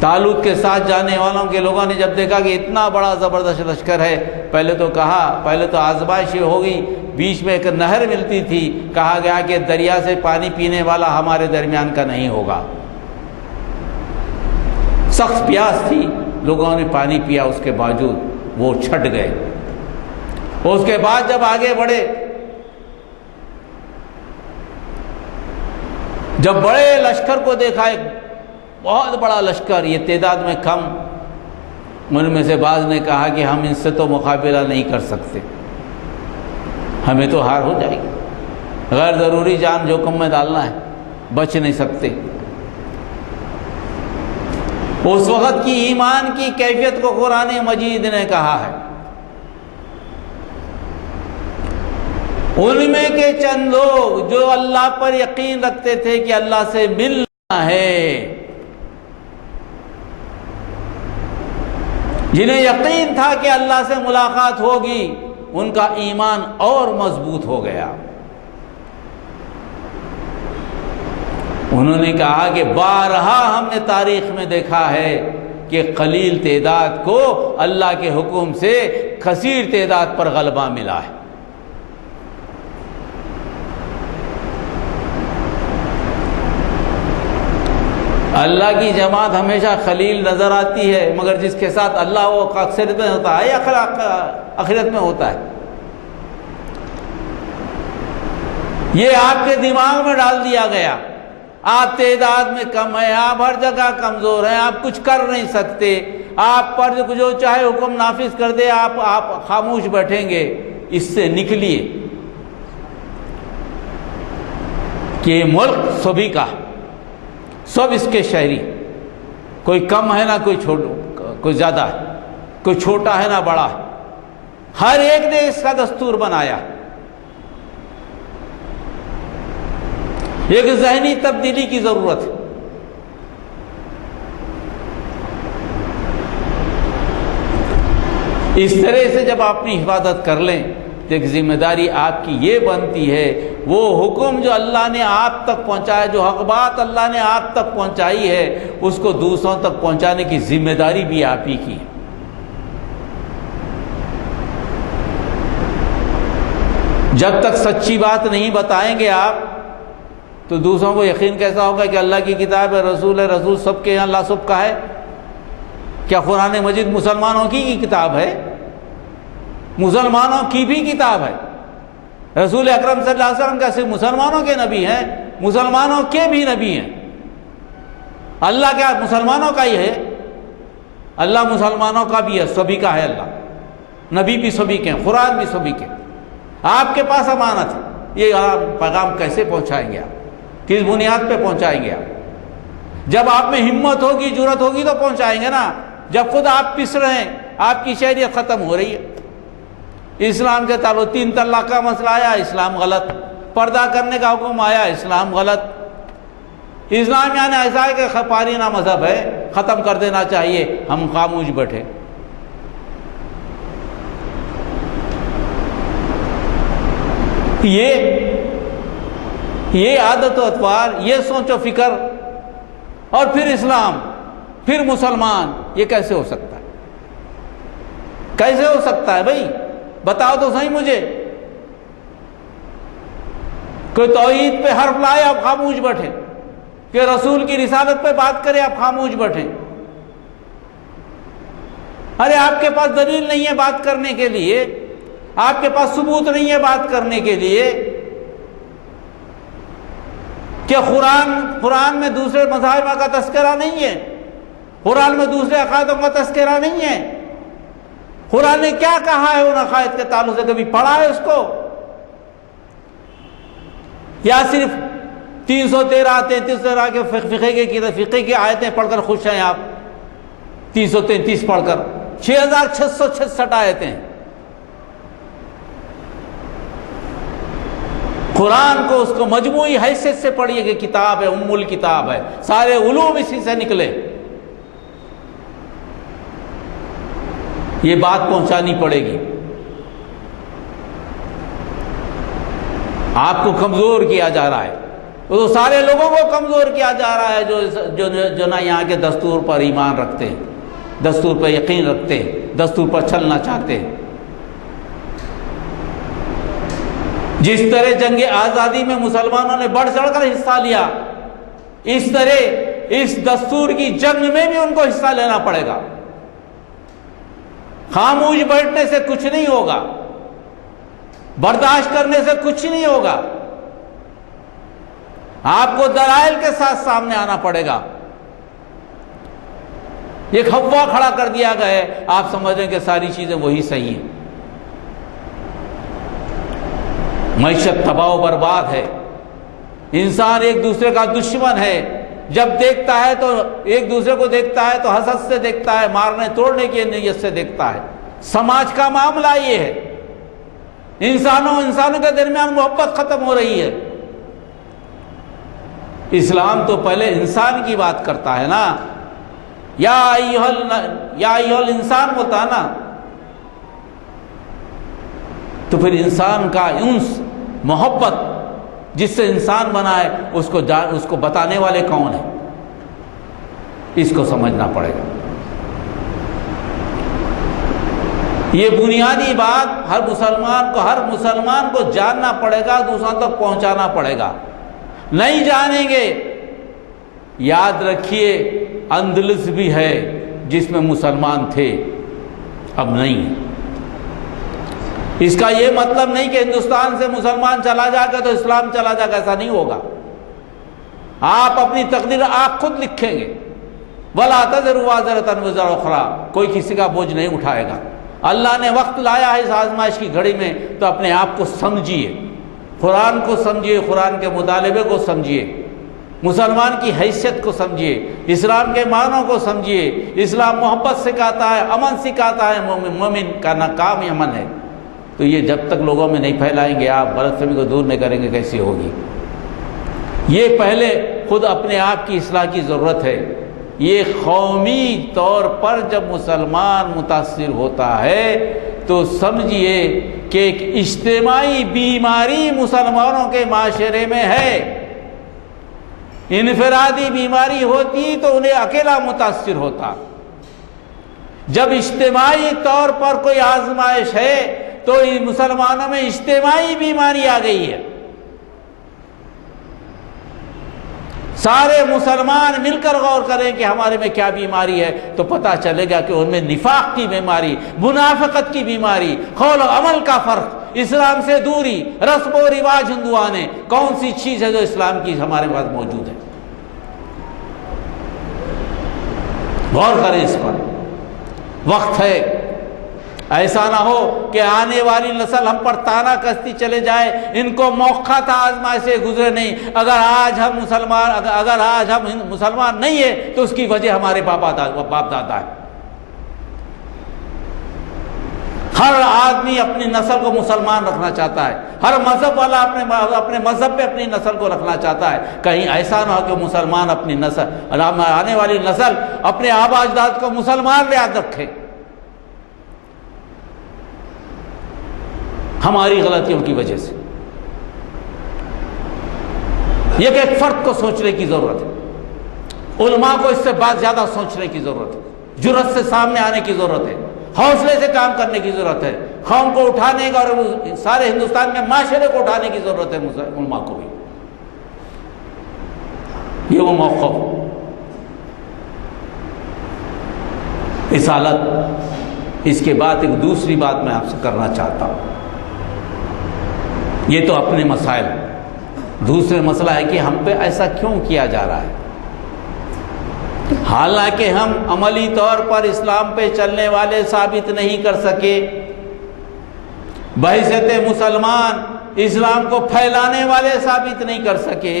طالوت کے ساتھ جانے والوں کے لوگوں نے جب دیکھا کہ اتنا بڑا زبردست لشکر ہے، پہلے تو آزمائش ہوگی، بیچ میں ایک نہر ملتی تھی، کہا گیا کہ دریا سے پانی پینے والا ہمارے درمیان کا نہیں ہوگا۔ سخت پیاس تھی، لوگوں نے پانی پیا، اس کے باوجود وہ چھٹ گئے۔ اس کے بعد جب آگے بڑھے، جب بڑے لشکر کو دیکھا، ایک بہت بڑا لشکر، یہ تعداد میں کم، ان میں سے بعض نے کہا کہ ہم ان سے تو مقابلہ نہیں کر سکتے، ہمیں تو ہار ہو جائے گی، غیر ضروری جان جوخم میں ڈالنا ہے، بچ نہیں سکتے۔ اس وقت کی ایمان کی کیفیت کو قرآن مجید نے کہا ہے۔ ان میں کے چند لوگ جو اللہ پر یقین رکھتے تھے کہ اللہ سے ملنا ہے، جنہیں یقین تھا کہ اللہ سے ملاقات ہوگی، ان کا ایمان اور مضبوط ہو گیا۔ انہوں نے کہا کہ بارہا ہم نے تاریخ میں دیکھا ہے کہ قلیل تعداد کو اللہ کے حکم سے کثیر تعداد پر غلبہ ملا ہے۔ اللہ کی جماعت ہمیشہ خلیل نظر آتی ہے، مگر جس کے ساتھ اللہ وہ اکثریت میں ہوتا ہے یا آخرت میں ہوتا ہے، یہ آپ کے دماغ میں ڈال دیا گیا۔ آپ تعداد میں کم ہیں، آپ ہر جگہ کمزور ہیں، آپ کچھ کر نہیں سکتے، آپ پر جو چاہے حکم نافذ کر دے آپ خاموش بیٹھیں گے۔ اس سے نکلیے کہ ملک سبھی کا، سب اس کے شہری، کوئی کم ہے نہ کوئی زیادہ ہے، کوئی چھوٹا ہے نہ بڑا ہے، ہر ایک نے اس کا دستور بنایا۔ ایک ذہنی تبدیلی کی ضرورت ہے۔ اس طرح سے جب آپ اپنی حفاظت کر لیں تو ایک ذمہ داری آپ کی یہ بنتی ہے، وہ حکم جو اللہ نے آپ تک پہنچایا، جو حق بات اللہ نے آپ تک پہنچائی ہے، اس کو دوسروں تک پہنچانے کی ذمہ داری بھی آپ ہی کی ہے۔ جب تک سچی بات نہیں بتائیں گے آپ تو دوسروں کو یقین کیسا ہوگا کہ اللہ کی کتاب ہے، رسول سب کے ہیں، اللہ سب کا ہے؟ کیا قرآن مجید مسلمانوں کی کتاب ہے؟ مسلمانوں کی بھی کتاب ہے۔ رسول اکرم صلی اللہ علیہ وسلم کا صرف مسلمانوں کے نبی ہیں؟ مسلمانوں کے بھی نبی ہیں۔ اللہ کیا مسلمانوں کا ہی ہے؟ اللہ مسلمانوں کا بھی ہے، سبھی کا ہے۔ اللہ نبی بھی سبھی کے ہیں، قرآن بھی سبھی کے۔ آپ کے پاس امانت ہے، یہ پیغام کیسے پہنچائیں گے آپ؟ کس بنیاد پہ پہنچائیں گے آپ؟ جب آپ میں ہمت ہوگی، جرت ہوگی تو پہنچائیں گے نا۔ جب خود آپ پس رہے ہیں، آپ کی شہریت ختم ہو رہی ہے، اسلام کے تعلق 3 طلاق کا مسئلہ آیا، اسلام غلط، پردہ کرنے کا حکم آیا، اسلام غلط۔ اسلام یعنی ایسا ہے کہ پارینہ مذہب ہے، ختم کر دینا چاہیے، ہم خاموش بیٹھے۔ یہ عادت و اطوار، یہ سوچ و فکر، اور پھر اسلام، پھر مسلمان، یہ کیسے ہو سکتا ہے؟ کیسے ہو سکتا ہے بھائی؟ بتاؤ تو صحیح مجھے۔ کوئی توحید پہ حرف لائے آپ خاموش بیٹھے، کہ رسول کی رسالت پہ بات کرے آپ خاموش بیٹھے۔ ارے آپ کے پاس دلیل نہیں ہے بات کرنے کے لیے، آپ کے پاس ثبوت نہیں ہے بات کرنے کے لیے کہ قرآن میں دوسرے مذاہب کا تذکرہ نہیں ہے، قرآن میں دوسرے عقائدوں کا تذکرہ نہیں ہے۔ قرآن نے کیا کہا ہے ان عقائد کے تعلق سے؟ کبھی پڑھا ہے اس کو؟ یا صرف 313 33 طرح کے فقہ کی آیتیں پڑھ کر خوش ہیں آپ؟ 333 پڑھ کر 6666 آیتیں۔ قرآن کو اس کو مجموعی حیثیت سے پڑھیے کہ کتاب ہے، ام الکتاب ہے، سارے علوم اسی سے نکلے۔ یہ بات پہنچانی پڑے گی۔ آپ کو کمزور کیا جا رہا ہے، تو سارے لوگوں کو کمزور کیا جا رہا ہے جو نہ یہاں کے دستور پر ایمان رکھتے ہیں، دستور پر یقین رکھتے ہیں، دستور پر چلنا چاہتے ہیں۔ جس طرح جنگ آزادی میں مسلمانوں نے بڑھ چڑھ کر حصہ لیا، اس طرح اس دستور کی جنگ میں بھی ان کو حصہ لینا پڑے گا۔ خاموش بیٹھنے سے کچھ نہیں ہوگا، برداشت کرنے سے کچھ نہیں ہوگا، آپ کو دلائل کے ساتھ سامنے آنا پڑے گا۔ یہ خفا کھڑا کر دیا گیا ہے، آپ سمجھ رہے ہیں کہ ساری چیزیں وہی صحیح ہیں۔ معیشت تباہ و برباد ہے، انسان ایک دوسرے کا دشمن ہے، جب دیکھتا ہے تو ایک دوسرے کو دیکھتا ہے تو حسد سے دیکھتا ہے، مارنے توڑنے کی نیت سے دیکھتا ہے۔ سماج کا معاملہ یہ ہے، انسانوں کے درمیان محبت ختم ہو رہی ہے۔ اسلام تو پہلے انسان کی بات کرتا ہے نا، یا ایھا الانسان ہوتا نا، تو پھر انسان کا انس، محبت جس سے انسان بنا ہے، اس کو بتانے والے کون ہیں؟ اس کو سمجھنا پڑے گا۔ یہ بنیادی بات ہر مسلمان کو جاننا پڑے گا، دوسروں تک پہنچانا پڑے گا۔ نہیں جانیں گے، یاد رکھیے اندلس بھی ہے جس میں مسلمان تھے، اب نہیں ہے۔ اس کا یہ مطلب نہیں کہ ہندوستان سے مسلمان چلا جائے گا تو اسلام چلا جائے گا، ایسا نہیں ہوگا۔ آپ اپنی تقدیر آپ خود لکھیں گے۔ وَلَا تَزِرُ وَازِرَةٌ وِزْرَ أُخْرَىٰ، کوئی کسی کا بوجھ نہیں اٹھائے گا۔ اللہ نے وقت لایا ہے اس آزمائش کی گھڑی میں، تو اپنے آپ کو سمجھیے، قرآن کو سمجھیے، قرآن کے مطالبے کو سمجھیے، مسلمان کی حیثیت کو سمجھیے، اسلام کے معنوں کو سمجھیے۔ اسلام محبت سکھاتا ہے، امن سکھاتا ہے، مومن کا ناکام ہی امن ہے۔ تو یہ جب تک لوگوں میں نہیں پھیلائیں گے، آپ غلط فہمی کو دور نہیں کریں گے، کیسی ہوگی؟ یہ پہلے خود اپنے آپ کی اصلاح کی ضرورت ہے۔ یہ قومی طور پر جب مسلمان متاثر ہوتا ہے تو سمجھیے کہ ایک اجتماعی بیماری مسلمانوں کے معاشرے میں ہے۔ انفرادی بیماری ہوتی تو انہیں اکیلا متاثر ہوتا، جب اجتماعی طور پر کوئی آزمائش ہے تو مسلمانوں میں اجتماعی بیماری آ گئی ہے۔ سارے مسلمان مل کر غور کریں کہ ہمارے میں کیا بیماری ہے تو پتہ چلے گا کہ ان میں نفاق کی بیماری، منافقت کی بیماری، قول و عمل کا فرق، اسلام سے دوری، رسم و رواج ہندوانے، کون سی چیز ہے جو اسلام کی ہمارے پاس موجود ہے؟ غور کریں اس پر، وقت ہے۔ ایسا نہ ہو کہ آنے والی نسل ہم پر تانا کستی چلے جائے، ان کو موقع تھا آزمائش سے گزرے نہیں۔ اگر آج ہم مسلمان نہیں ہیں تو اس کی وجہ ہمارے باپ دادا ہے۔ ہر آدمی اپنی نسل کو مسلمان رکھنا چاہتا ہے، ہر مذہب والا اپنے مذہب پہ اپنی نسل کو رکھنا چاہتا ہے۔ کہیں ایسا نہ ہو کہ مسلمان اپنی نسل، آنے والی نسل اپنے آبا اجداد کو مسلمان یاد رکھے۔ ہماری غلطیوں کی وجہ سے یہ کہ ایک فرد کو سوچنے کی ضرورت ہے، علماء کو اس سے بات زیادہ سوچنے کی ضرورت ہے، جرأت سے سامنے آنے کی ضرورت ہے، حوصلے سے کام کرنے کی ضرورت ہے، قوم کو اٹھانے کا اور سارے ہندوستان کے معاشرے کو اٹھانے کی ضرورت ہے، علماء کو بھی۔ یہ وہ موقف، رسالت۔ اس کے بعد ایک دوسری بات میں آپ سے کرنا چاہتا ہوں، یہ تو اپنے مسائل، دوسرے مسئلہ ہے کہ ہم پہ ایسا کیوں کیا جا رہا ہے؟ حالانکہ ہم عملی طور پر اسلام پہ چلنے والے ثابت نہیں کر سکے، بحیثیت مسلمان اسلام کو پھیلانے والے ثابت نہیں کر سکے،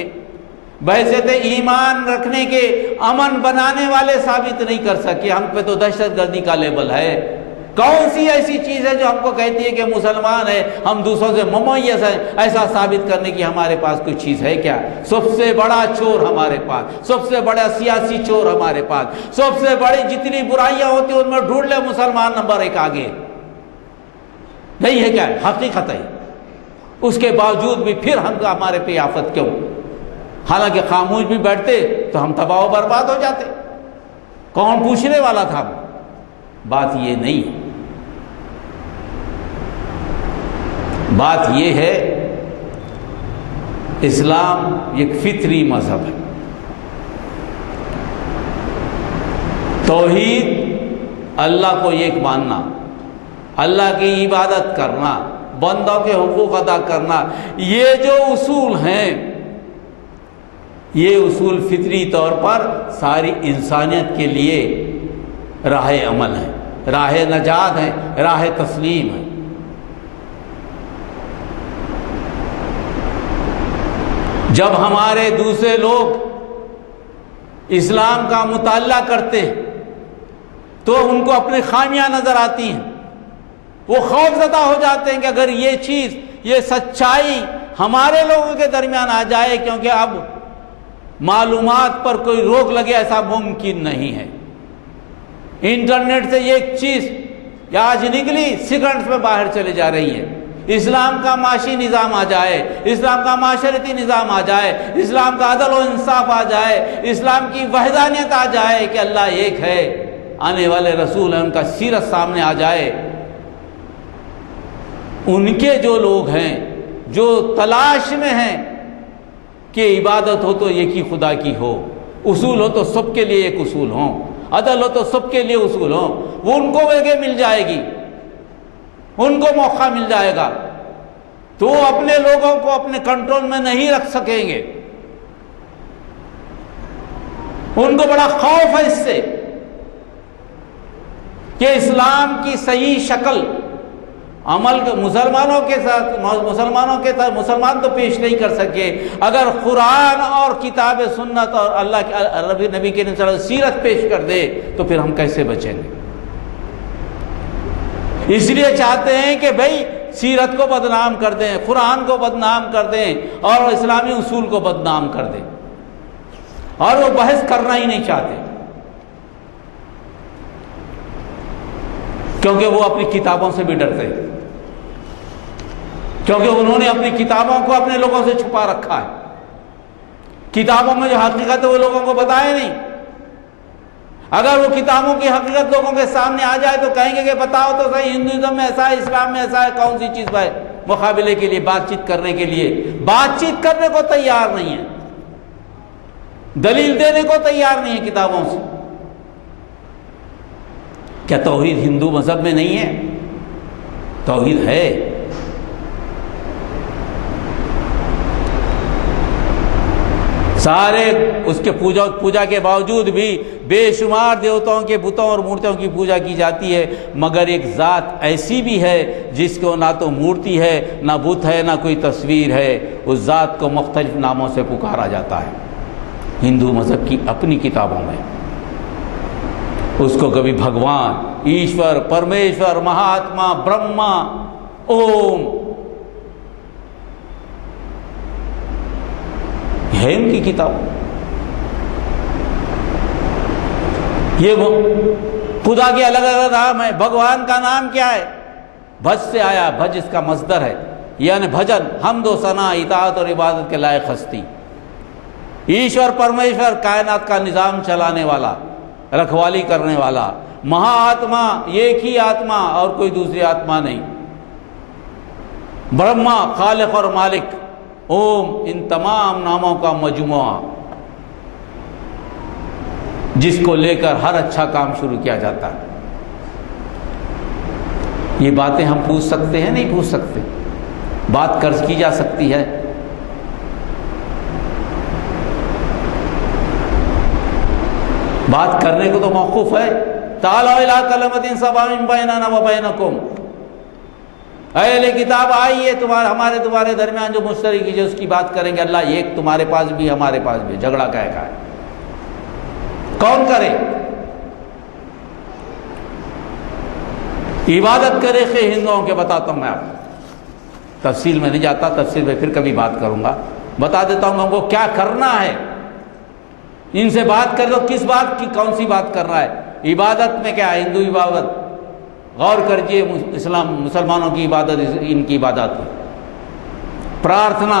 بحیثیت ایمان رکھنے کے امن بنانے والے ثابت نہیں کر سکے۔ ہم پہ تو دہشت گردی کا لیبل ہے۔ کون سی ایسی چیز ہے جو ہم کو کہتی ہے کہ مسلمان ہے، ہم دوسروں سے ممیز ہیں؟ ایسا ثابت کرنے کی ہمارے پاس کوئی چیز ہے کیا؟ سب سے بڑا چور ہمارے پاس، سب سے بڑا سیاسی چور ہمارے پاس، سب سے بڑی جتنی برائیاں ہوتی ہیں ان میں ڈھونڈ لے مسلمان نمبر 1 آگے نہیں ہے کیا؟ حقیقت ہے۔ اس کے باوجود بھی پھر ہمارے پہ آفت کیوں؟ حالانکہ خاموش بھی بیٹھتے تو ہم تباہ و برباد ہو جاتے، کون پوچھنے والا تھا؟ بات یہ نہیں، بات یہ ہے اسلام ایک فطری مذہب ہے۔ توحید اللہ کو ایک ماننا، اللہ کی عبادت کرنا، بندوں کے حقوق ادا کرنا، یہ جو اصول ہیں یہ اصول فطری طور پر ساری انسانیت کے لیے راہ عمل ہے، راہ نجات ہے، راہ تسلیم ہے۔ جب ہمارے دوسرے لوگ اسلام کا مطالعہ کرتے ہیں تو ان کو اپنی خامیاں نظر آتی ہیں، وہ خوف زدہ ہو جاتے ہیں کہ اگر یہ چیز، یہ سچائی ہمارے لوگوں کے درمیان آ جائے، کیونکہ اب معلومات پر کوئی روک لگے ایسا ممکن نہیں ہے۔ انٹرنیٹ سے یہ چیز آج نکلی، سیکنڈز میں باہر چلے جا رہی ہے۔ اسلام کا معاشی نظام آ جائے، اسلام کا معاشرتی نظام آ جائے، اسلام کا عدل و انصاف آ جائے، اسلام کی وحدانیت آ جائے کہ اللہ ایک ہے، آنے والے رسول ہیں، ان کا سیرت سامنے آ جائے، ان کے جو لوگ ہیں جو تلاش میں ہیں کہ عبادت ہو تو ایک ہی خدا کی ہو، اصول ہو تو سب کے لیے ایک اصول ہوں، عدل ہو تو سب کے لیے اصول ہوں، وہ ان کو جگہ مل جائے گی، ان کو موقع مل جائے گا، تو وہ اپنے لوگوں کو اپنے کنٹرول میں نہیں رکھ سکیں گے۔ ان کو بڑا خوف ہے اس سے کہ اسلام کی صحیح شکل عمل مسلمانوں کے ساتھ مسلمان تو پیش نہیں کر سکے، اگر قرآن اور کتاب سنت اور اللہ کے نبی کے سیرت پیش کر دے تو پھر ہم کیسے بچیں گے؟ اس لیے چاہتے ہیں کہ بھئی سیرت کو بدنام کر دیں، قرآن کو بدنام کر دیں اور اسلامی اصول کو بدنام کر دیں، اور وہ بحث کرنا ہی نہیں چاہتے، کیونکہ وہ اپنی کتابوں سے بھی ڈرتے ہیں، کیونکہ انہوں نے اپنی کتابوں کو اپنے لوگوں سے چھپا رکھا ہے۔ کتابوں میں جو حقیقت ہے وہ لوگوں کو بتائے نہیں۔ اگر وہ کتابوں کی حقیقت لوگوں کے سامنے آ جائے تو کہیں گے کہ بتاؤ تو صحیح، ہندوازم میں ایسا ہے، اسلام میں ایسا ہے، کون سی چیز ہے؟ مقابلے کے لیے، بات چیت کرنے کے لیے بات چیت کرنے کو تیار نہیں ہے، دلیل دینے کو تیار نہیں ہے کتابوں سے۔ کیا توحید ہندو مذہب میں نہیں ہے؟ توحید ہے۔ سارے اس کے پوجا کے باوجود بھی بے شمار دیوتاؤں کے بتوں اور مورتیوں کی پوجا کی جاتی ہے، مگر ایک ذات ایسی بھی ہے جس کو نہ تو مورتی ہے، نہ بت ہے، نہ کوئی تصویر ہے، اس ذات کو مختلف ناموں سے پکارا جاتا ہے ہندو مذہب کی اپنی کتابوں میں۔ اس کو کبھی بھگوان، ایشور، پرمیشور، مہاتما، برہما، اوم، ہے ان کی کتاب۔ یہ خدا کے الگ الگ نام ہے۔ بھگوان کا نام کیا ہے؟ بھج سے آیا، بھج اس کا مصدر ہے، یعنی بھجن، حمد و ثنا، اطاعت اور عبادت کے لائق ہستی۔ ایشور، پرمیشور، کائنات کا نظام چلانے والا، رکھوالی کرنے والا۔ مہا آتما، ایک ہی آتما اور کوئی دوسری آتما نہیں۔ برہما، خالق اور مالک۔ اوم، ان تمام ناموں کا مجموعہ جس کو لے کر ہر اچھا کام شروع کیا جاتا ہے۔ یہ باتیں ہم پوچھ سکتے ہیں؟ نہیں پوچھ سکتے۔ بات قرض کی جا سکتی ہے؟ بات کرنے کو تو موقوف ہے۔ تعالوا الی کلمۃ سواء بیننا و بینکم، اے اہل کتاب آئیے ہمارے درمیان جو مشترک ہے اس کی بات کریں گے۔ اللہ ایک، تمہارے پاس بھی ہمارے پاس بھی، جھگڑا کا ہے کون کرے؟ عبادت کرے کہ ہندوؤں کے بتاتا ہوں میں آپ کو، تفصیل میں نہیں جاتا، تفصیل میں پھر کبھی بات کروں گا، بتا دیتا ہوں ہم کو کیا کرنا ہے۔ ان سے بات کر لو، کس بات کی، کون سی بات کر رہا ہے؟ عبادت میں کیا ہے؟ ہندو عبادت، غور کریے، مسلمانوں کی عبادت، ان کی عبادت، پرارتھنا،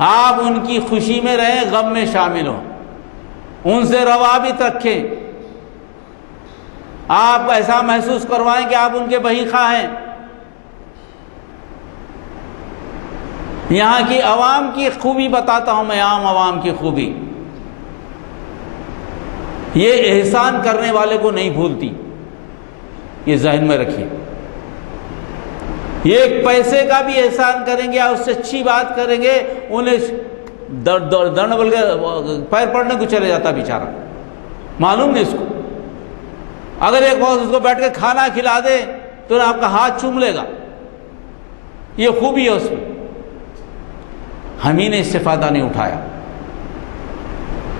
آپ ان کی خوشی میں رہیں، غم میں شامل ہوں، ان سے روابط رکھیں، آپ ایسا محسوس کروائیں کہ آپ ان کے بہی خواہ ہیں۔ یہاں کی عوام کی خوبی بتاتا ہوں میں، عام عوام کی خوبی، یہ احسان کرنے والے کو نہیں بھولتی، یہ ذہن میں رکھیے۔ یہ ایک پیسے کا بھی احسان کریں گے یا اس سے اچھی بات کریں گے، انہیں دڑ بول کے پیر پڑنے کو چلے جاتا بیچارہ، معلوم نہیں اس کو۔ اگر ایک بہت اس کو بیٹھ کے کھانا کھلا دے تو آپ کا ہاتھ چوم لے گا، یہ خوبی ہے اس میں۔ ہم ہی نے اس سے فائدہ نہیں اٹھایا،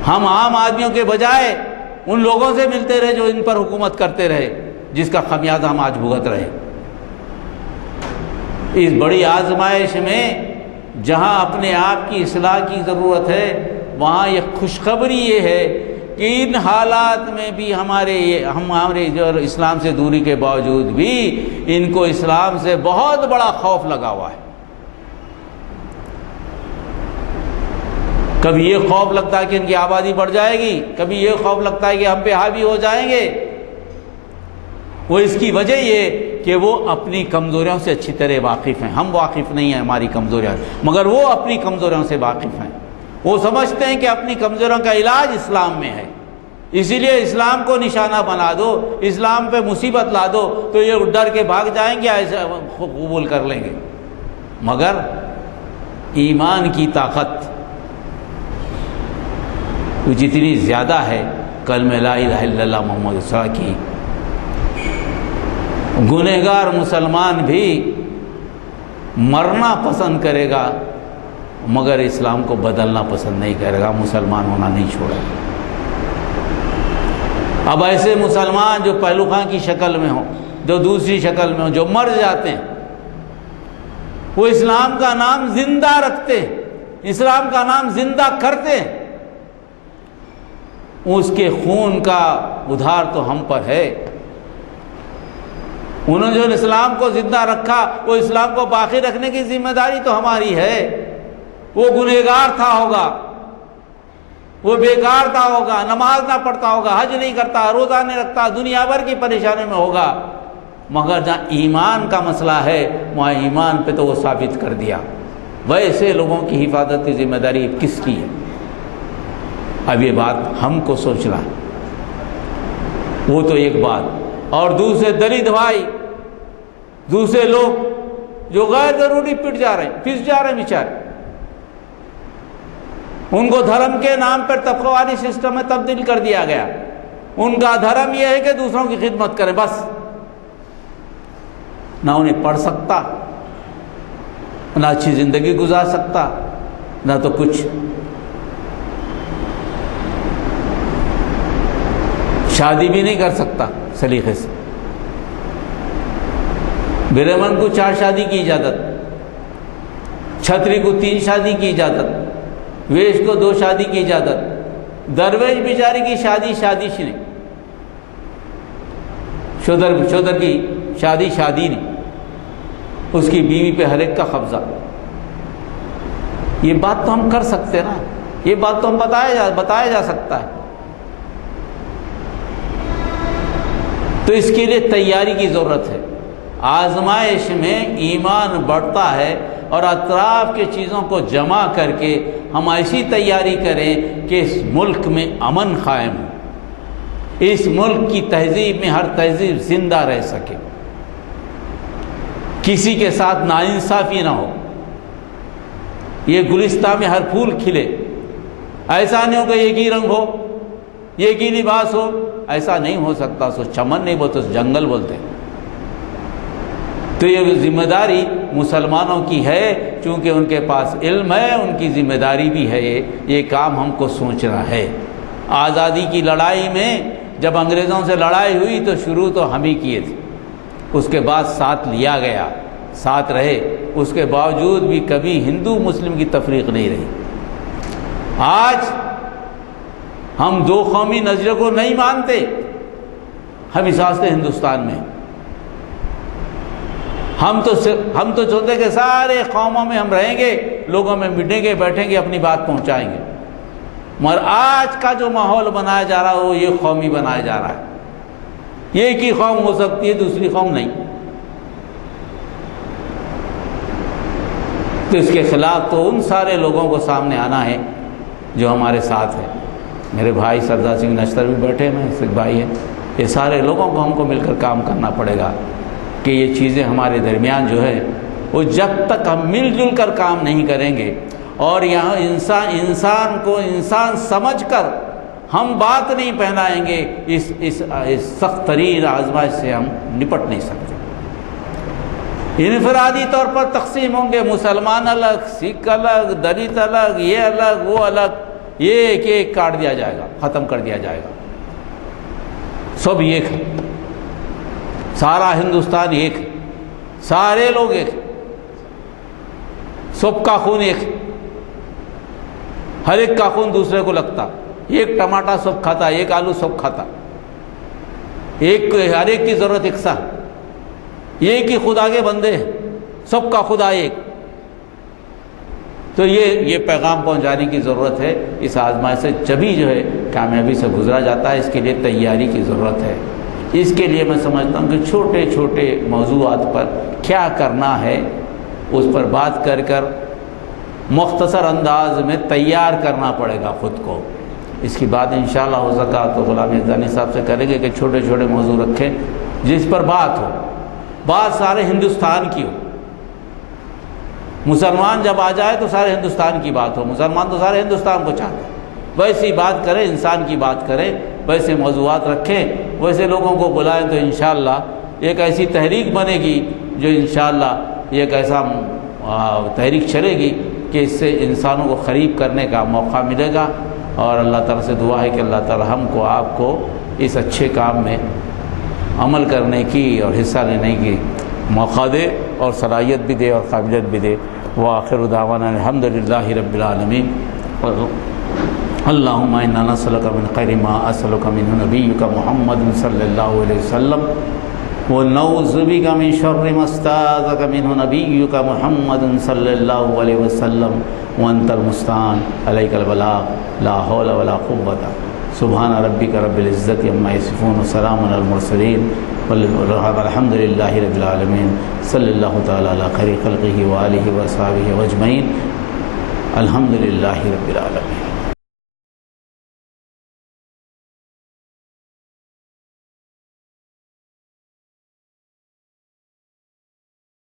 ہم عام آدمیوں کے بجائے ان لوگوں سے ملتے رہے جو ان پر حکومت کرتے رہے، جس کا خمیازہ ہم آج بھگت رہے۔ اس بڑی آزمائش میں جہاں اپنے آپ کی اصلاح کی ضرورت ہے، وہاں یہ خوشخبری یہ ہے کہ ان حالات میں بھی ہمارے جو اسلام سے دوری کے باوجود بھی ان کو اسلام سے بہت بڑا خوف لگا ہوا ہے۔ کبھی یہ خوف لگتا ہے کہ ان کی آبادی بڑھ جائے گی، کبھی یہ خوف لگتا ہے کہ ہم پہ حاوی ہو جائیں گے۔ وہ اس کی وجہ یہ کہ وہ اپنی کمزوریوں سے اچھی طرح واقف ہیں، ہم واقف نہیں ہیں ہماری کمزوریاں، مگر وہ اپنی کمزوریوں سے واقف ہیں۔ وہ سمجھتے ہیں کہ اپنی کمزوریوں کا علاج اسلام میں ہے، اسی لیے اسلام کو نشانہ بنا دو، اسلام پہ مصیبت لا دو تو یہ ڈر کے بھاگ جائیں گے، ایسا قبول کر لیں گے۔ مگر ایمان کی طاقت جتنی زیادہ ہے کلمہ لا الہ الا اللہ محمد رسول اللہ کی، گنہگار مسلمان بھی مرنا پسند کرے گا مگر اسلام کو بدلنا پسند نہیں کرے گا، مسلمان ہونا نہیں چھوڑے گا۔ اب ایسے مسلمان جو پہلو خاں کی شکل میں ہوں، جو دوسری شکل میں ہوں، جو مر جاتے ہیں، وہ اسلام کا نام زندہ رکھتے ہیں، اسلام کا نام زندہ کرتے ہیں، اس کے خون کا ادھار تو ہم پر ہے۔ انہوں نے جو اسلام کو زندہ رکھا، وہ اسلام کو باقی رکھنے کی ذمہ داری تو ہماری ہے۔ وہ گنہگار تھا ہوگا، وہ بیکار تھا ہوگا، نماز نہ پڑھتا ہوگا، حج نہیں کرتا، روزہ نہیں رکھتا، دنیا بھر کی پریشانی میں ہوگا، مگر جہاں ایمان کا مسئلہ ہے وہاں ایمان پہ تو وہ ثابت کر دیا۔ ویسے لوگوں کی حفاظت کی ذمہ داری کس کی ہے؟ اب یہ بات ہم کو سوچنا ہے، وہ تو ایک بات۔ اور دوسرے دلت بھائی، دوسرے لوگ جو غیر ضروری پس جا رہے ہیں بیچارے، ان کو دھرم کے نام پر طبقہ واری سسٹم میں تبدیل کر دیا گیا۔ ان کا دھرم یہ ہے کہ دوسروں کی خدمت کریں، بس۔ نہ انہیں پڑھ سکتا، نہ اچھی زندگی گزار سکتا، نہ تو کچھ۔ شادی بھی نہیں کر سکتا سلیقے سے۔ برہمن کو 4 شادی کی اجازت، چھتری کو 3 شادی کی اجازت، ویش کو 2 شادی کی اجازت، درویش بیچاری کی شادی نہیں، شودر کی شادی نہیں، اس کی بیوی پہ ہر ایک کا قبضہ۔ یہ بات تو ہم کر سکتے نا، یہ بات تو ہم بتایا جا سکتا ہے۔ تو اس کے لیے تیاری کی ضرورت ہے۔ آزمائش میں ایمان بڑھتا ہے اور اطراف کے چیزوں کو جمع کر کے ہم ایسی تیاری کریں کہ اس ملک میں امن قائم ہو، اس ملک کی تہذیب میں ہر تہذیب زندہ رہ سکے، کسی کے ساتھ ناانصافی نہ ہو، یہ گلستان میں ہر پھول کھلے، ایسا نہیں ہو کہ ایک ہی رنگ ہو، ایک ہی لباس ہو، ایسا نہیں ہو سکتا۔ سو چمن نہیں بولتے، جنگل بولتے۔ تو یہ ذمہ داری مسلمانوں کی ہے، چونکہ ان کے پاس علم ہے، ان کی ذمہ داری بھی ہے، یہ کام ہم کو سوچنا ہے۔ آزادی کی لڑائی میں جب انگریزوں سے لڑائی ہوئی تو شروع تو ہم ہی کیے تھے، اس کے بعد ساتھ لیا گیا، ساتھ رہے، اس کے باوجود بھی کبھی ہندو مسلم کی تفریق نہیں رہی۔ آج ہم 2 قومی نظریے کو نہیں مانتے، ہم اس واسطے ہندوستان میں ہم تو چاہتے ہیں کہ سارے قوموں میں ہم رہیں گے، لوگوں میں ملیں گے، بیٹھیں گے، اپنی بات پہنچائیں گے، مگر آج کا جو ماحول بنایا جا رہا ہے وہ یہ قومی بنایا جا رہا ہے۔ ایک ہی قوم ہو سکتی ہے، دوسری قوم نہیں۔ تو اس کے خلاف تو ان سارے لوگوں کو سامنے آنا ہے جو ہمارے ساتھ ہیں۔ میرے بھائی سردار سنگھ نشتر بھی بیٹھے ہیں، سکھ بھائی ہیں، یہ سارے لوگوں کو ہم کو مل کر کام کرنا پڑے گا کہ یہ چیزیں ہمارے درمیان جو ہے وہ جب تک ہم مل جل کر کام نہیں کریں گے اور یہاں انسان کو انسان سمجھ کر ہم بات نہیں پہنائیں گے، اس سخت ترین آزمائش سے ہم نپٹ نہیں سکتے۔ انفرادی طور پر تقسیم ہوں گے، مسلمان الگ، سکھ الگ، دلت الگ، یہ الگ، وہ الگ، یہ ایک ایک کاٹ دیا جائے گا، ختم کر دیا جائے گا۔ سب ایک ہے، سارا ہندوستان ایک ہے، سارے لوگ ایک ہیں، سب کا خون ایک ہے، ہر ایک کا خون دوسرے کو لگتا، ایک ٹماٹر سب کھاتا، ایک آلو سب کھاتا، ہر ایک کی ضرورت یکساں، ایک ہی خدا کے بندے ہیں، سب کا خدا ایک۔ تو یہ پیغام پہنچانے کی ضرورت ہے۔ اس آزمائش سے جبھی جو ہے کامیابی سے گزرا جاتا ہے، اس کے لیے تیاری کی ضرورت ہے۔ اس کے لیے میں سمجھتا ہوں کہ چھوٹے چھوٹے موضوعات پر کیا کرنا ہے اس پر بات کر مختصر انداز میں تیار کرنا پڑے گا خود کو۔ اس کی بات انشاءاللہ ہو سکا تو غلام یزدانی صاحب سے کریں گے کہ چھوٹے چھوٹے موضوع رکھیں جس پر بات ہو، بات سارے ہندوستان کی ہو۔ مسلمان جب آ جائے تو سارے ہندوستان کی بات ہو، مسلمان تو سارے ہندوستان کو چاہتے ہیں، ویسی بات کریں، انسان کی بات کریں، ویسے موضوعات رکھیں، ویسے لوگوں کو بلائیں تو انشاءاللہ ایک ایسی تحریک بنے گی جو انشاءاللہ ایک ایسا تحریک چلے گی کہ اس سے انسانوں کو قریب کرنے کا موقع ملے گا۔ اور اللہ تعالیٰ سے دعا ہے کہ اللہ تعالیٰ ہم کو آپ کو اس اچھے کام میں عمل کرنے کی اور حصہ لینے کی موقع دے اور صلاحیت بھی دے اور قابلیت بھی دے۔ وآخر دعوانا الحمد للہ رب العالمین۔ اللہم انا نسألک من خیر ما اسألک منہ نبیک محمد صلی اللہ علیہ وسلم ونعوذ بک من شر ما استعاذک منہ نبیک محمد صلی اللہ علیہ وسلم وانت المستعان علیک البلاغ لا حول ولا قوة سبحان ربک رب العزت عما یصفون وسلام علی المرسلین والحمد للہ رب العالمین صلی اللہ تعالی علی خیر خلقہ وآلہ وصحبہ اجمعین الحمد للہ رب العالمین۔